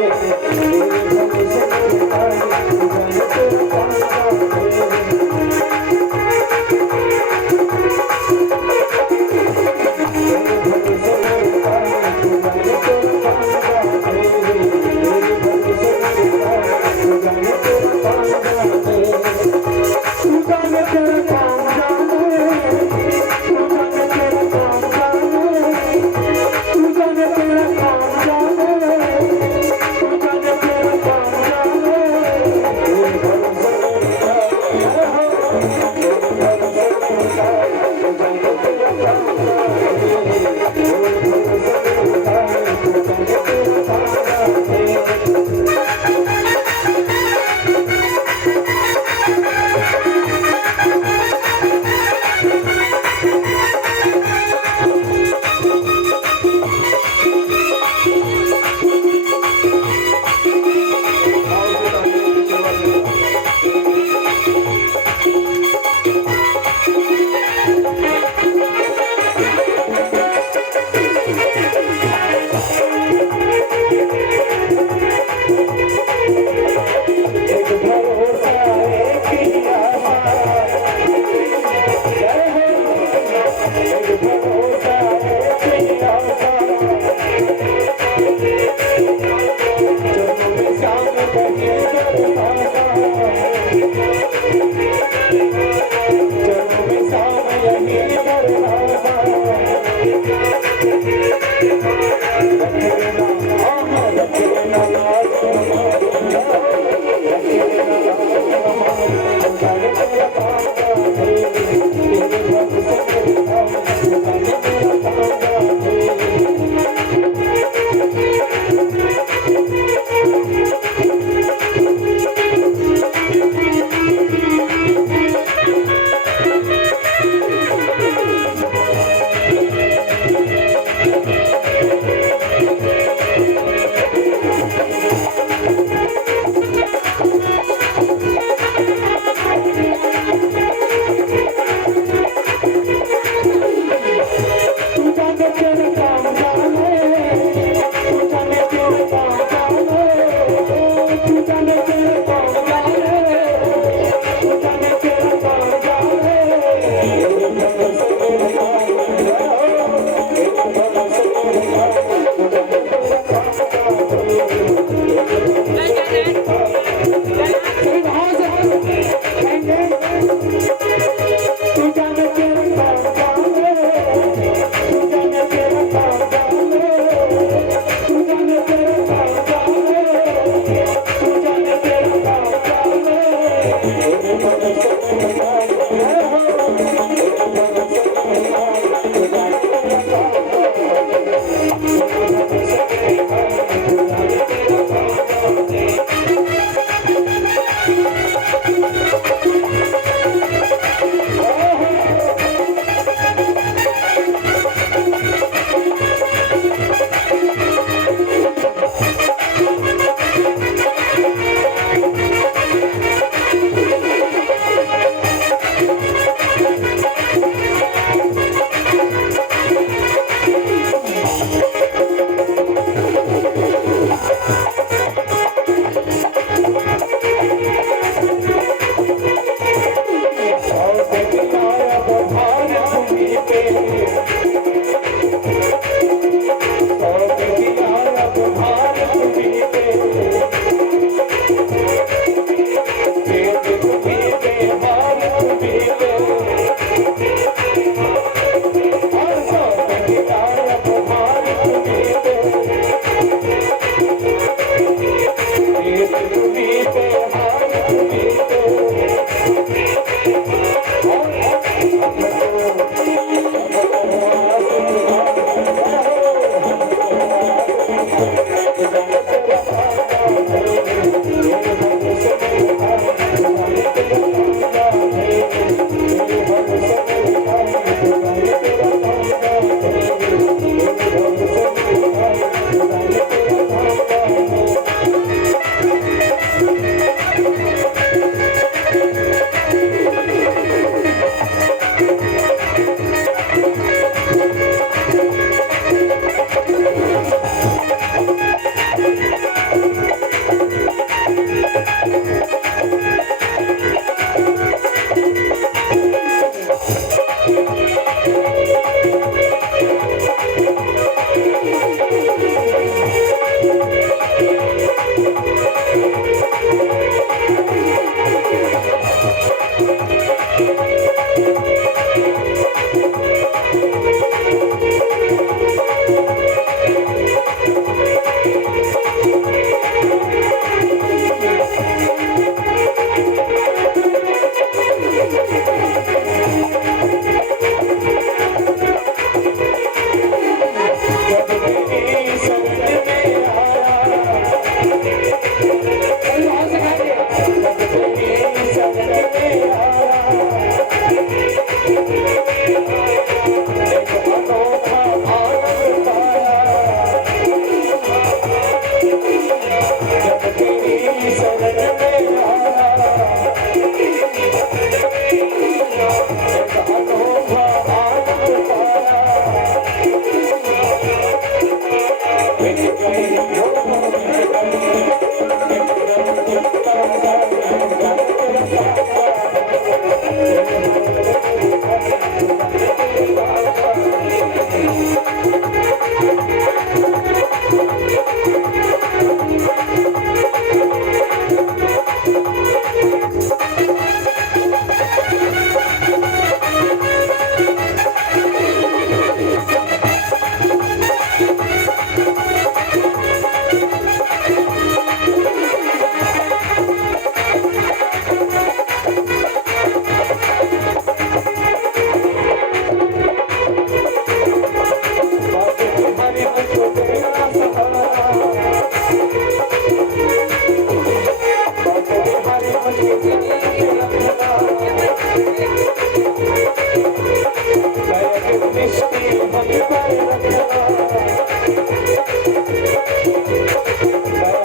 दृष्टि हम पर रखना, दया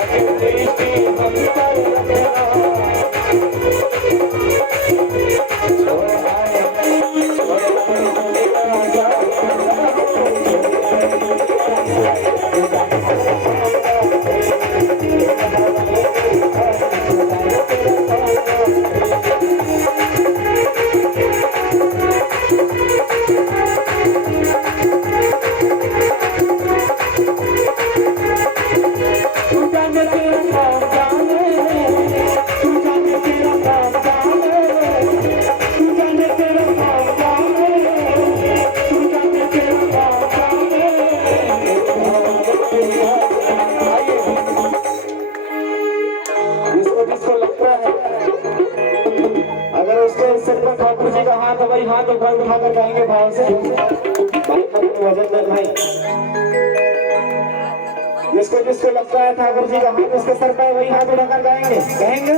की दृष्टि हम पर रखना। जिसको लगता है अगर उसके सिर पर ठाकुर जी का हाथ है, वही हाथ उठाकर गाएंगे भाव से। वजन भाई, जिसको लगता है ठाकुर जी का हाथ उसके सर पर, वही हाथ उठाकर गाएंगे, कहेंगे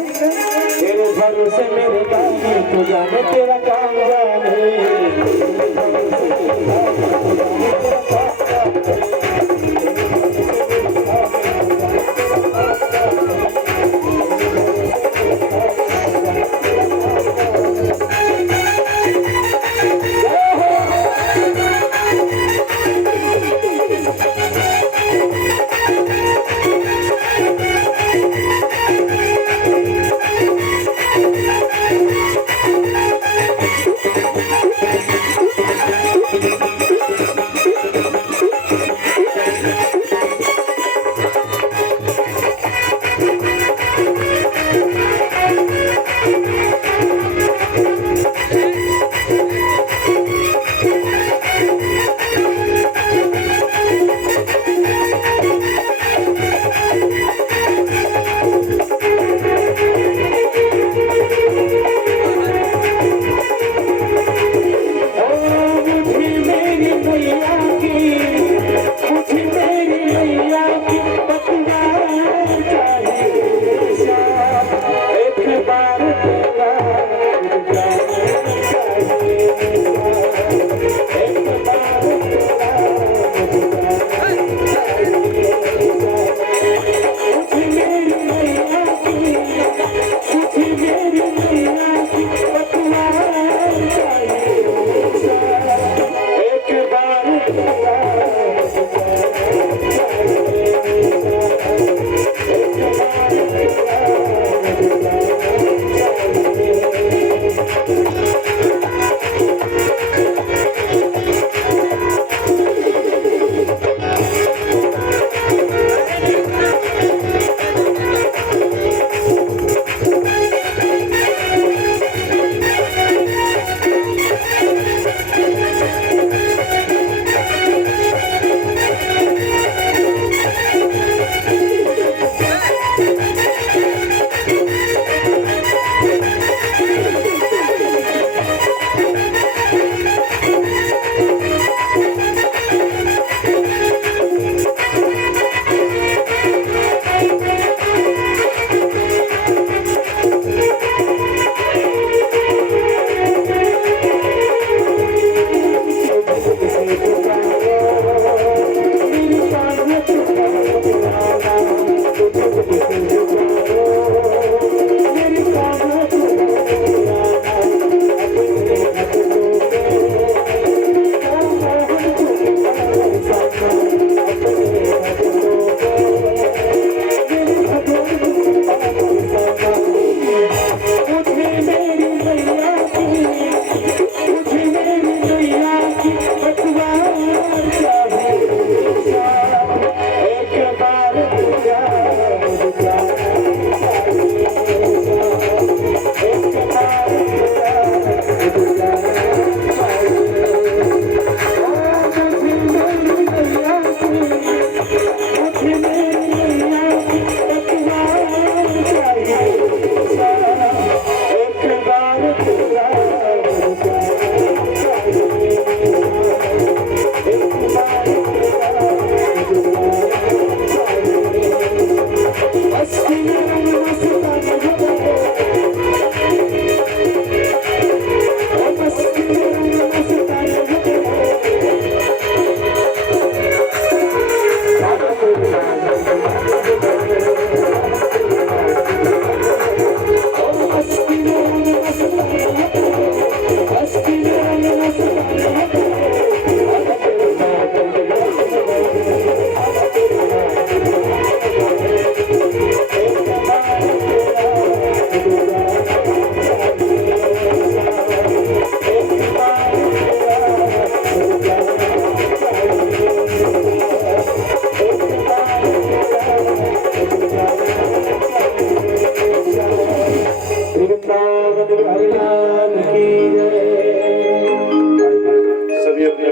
तेरे भरोसे मेरे गाने तू जाने तेरा काम जाने।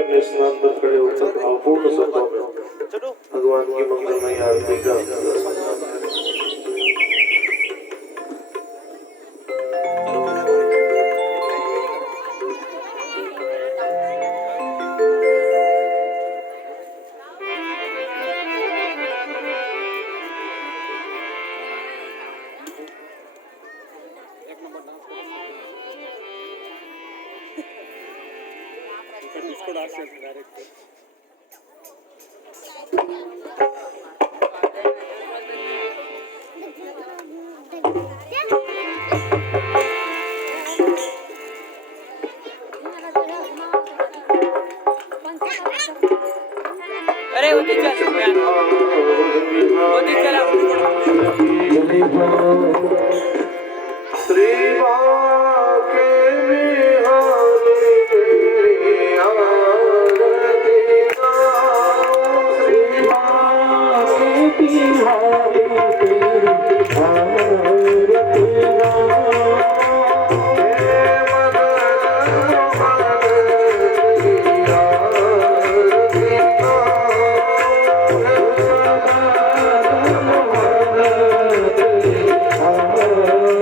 अपने स्नान पर खड़े होकर भावपूर्ण सभा में भगवान की मंगलमय आरती का अरे होती चला श्री बाके बिहारी तेरी आरती गाऊं, श्री बाके बिहारी तेरी आरती गाऊं। हे मदन मोहन तेरी आरती गाऊं, हे मदन मोहन तेरी आरती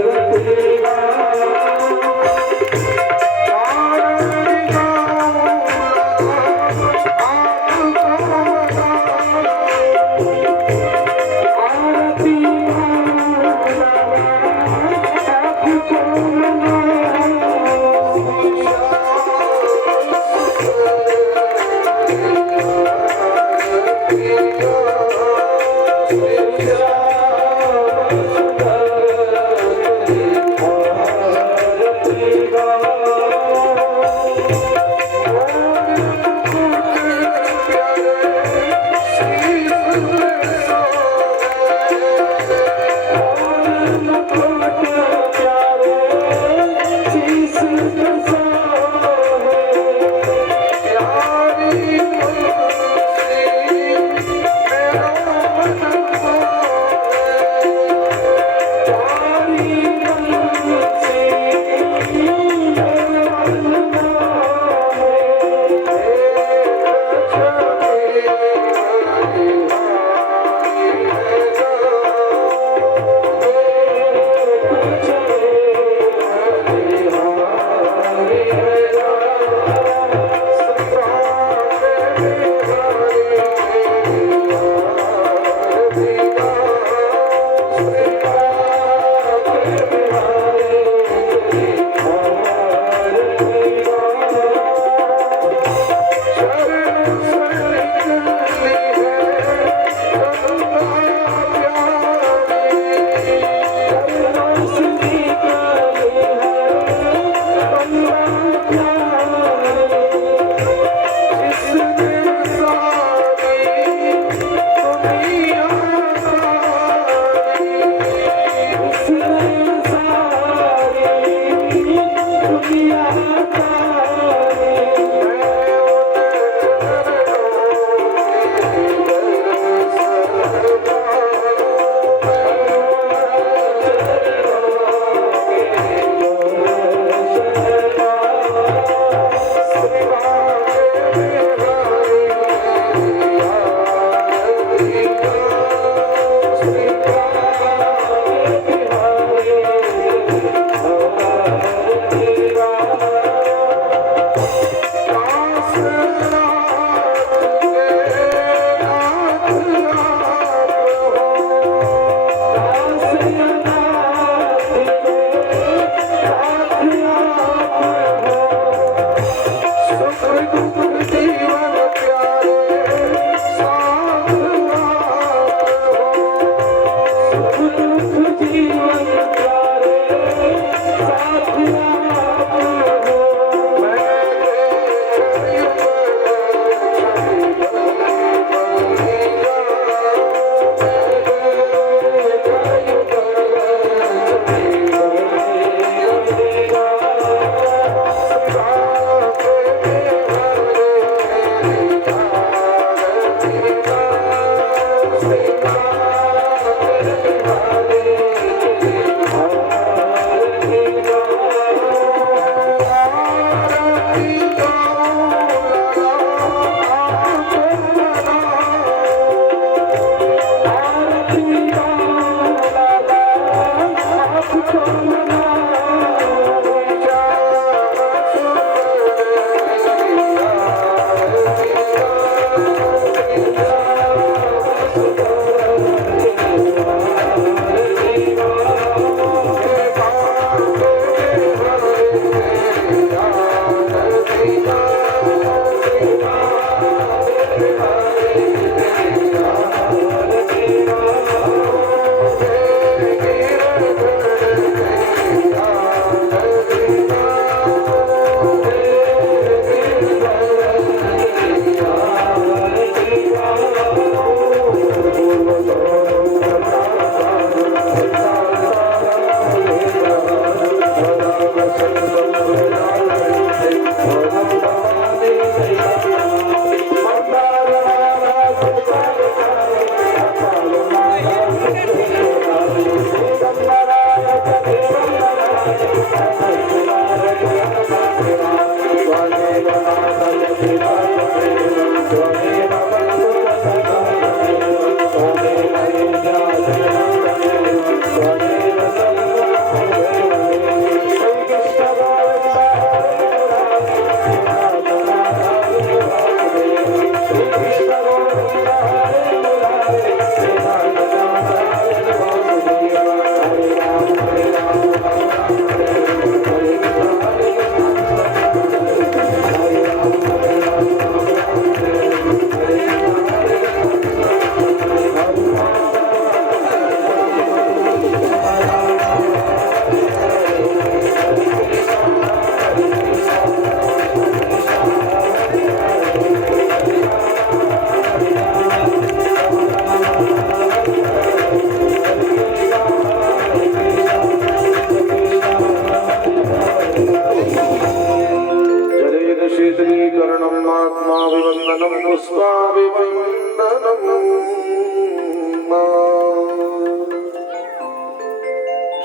ललम पुष्पाभिवंदनम।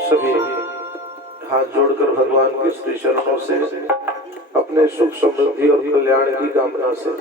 सभी हाथ जोड़कर भगवान के श्री चरणों से अपने सुख समृद्धि और कल्याण की कामना से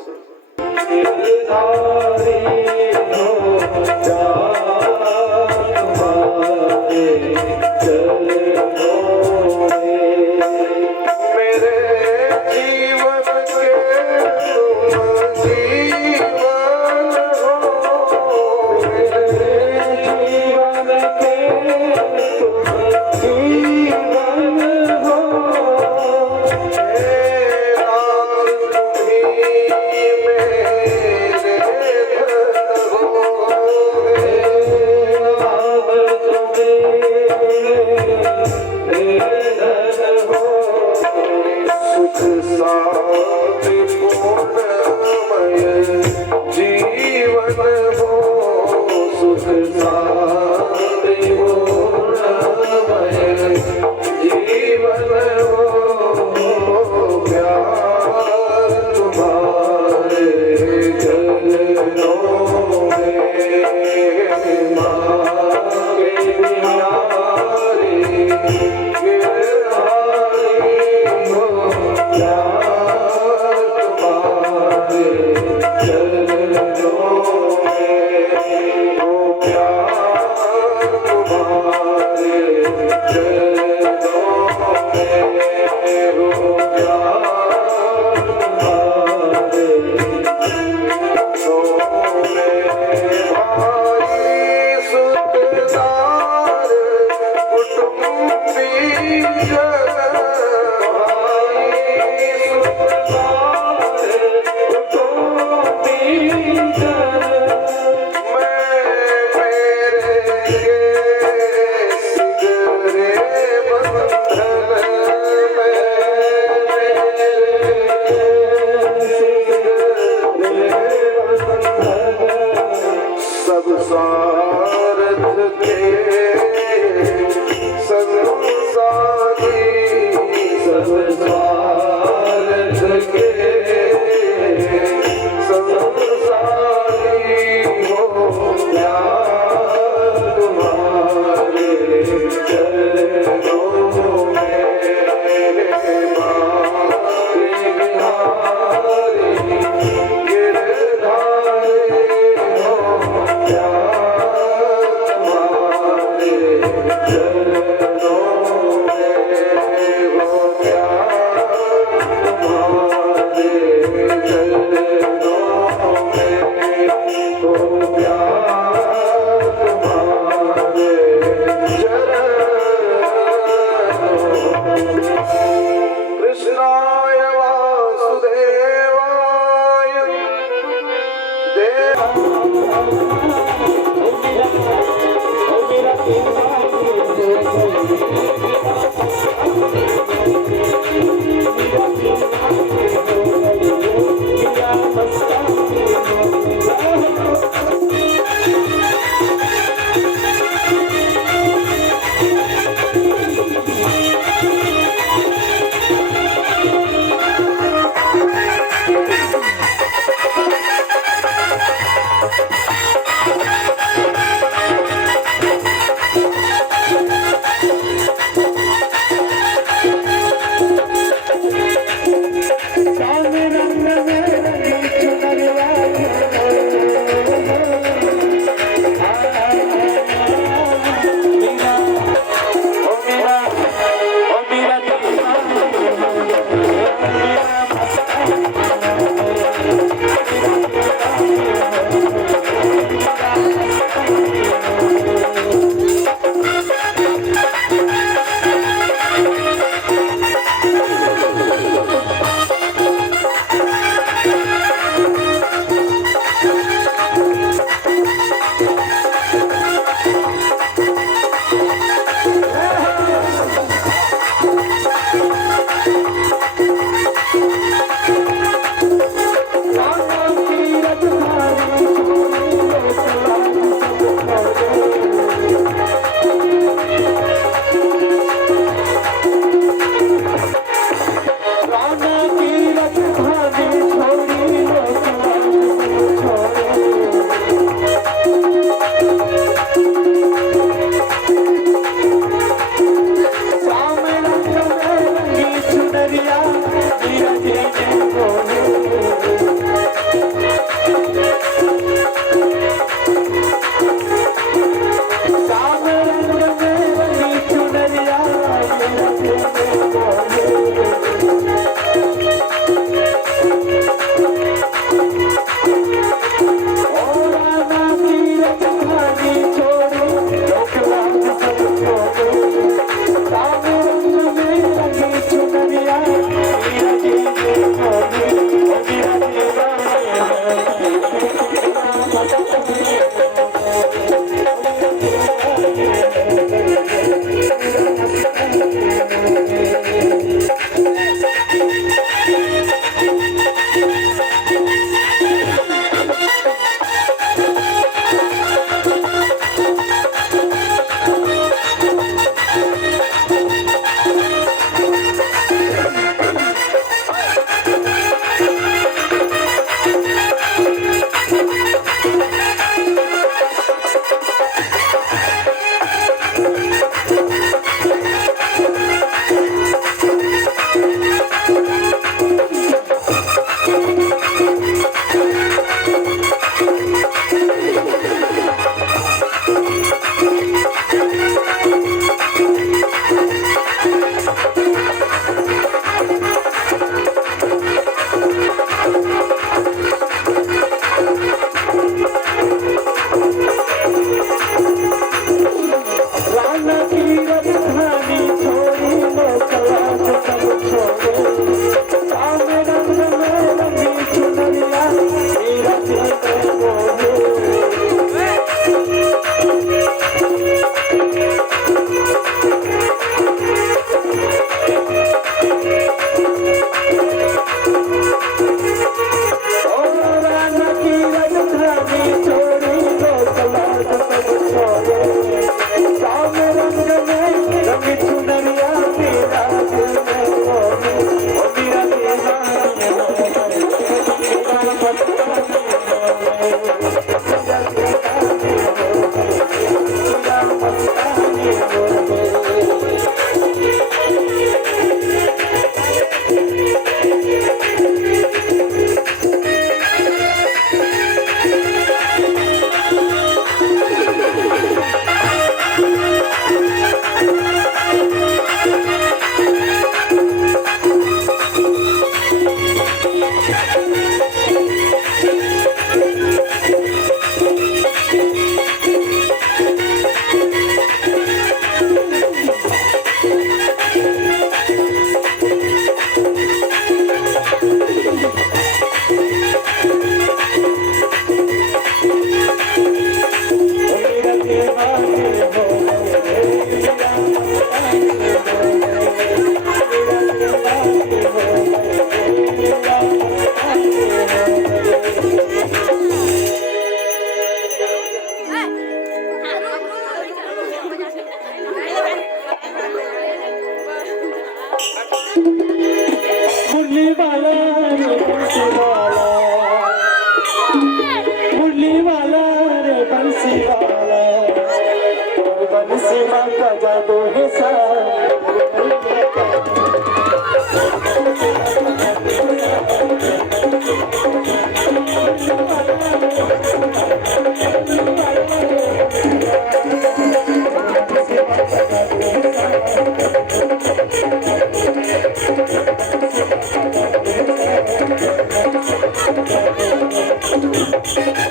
है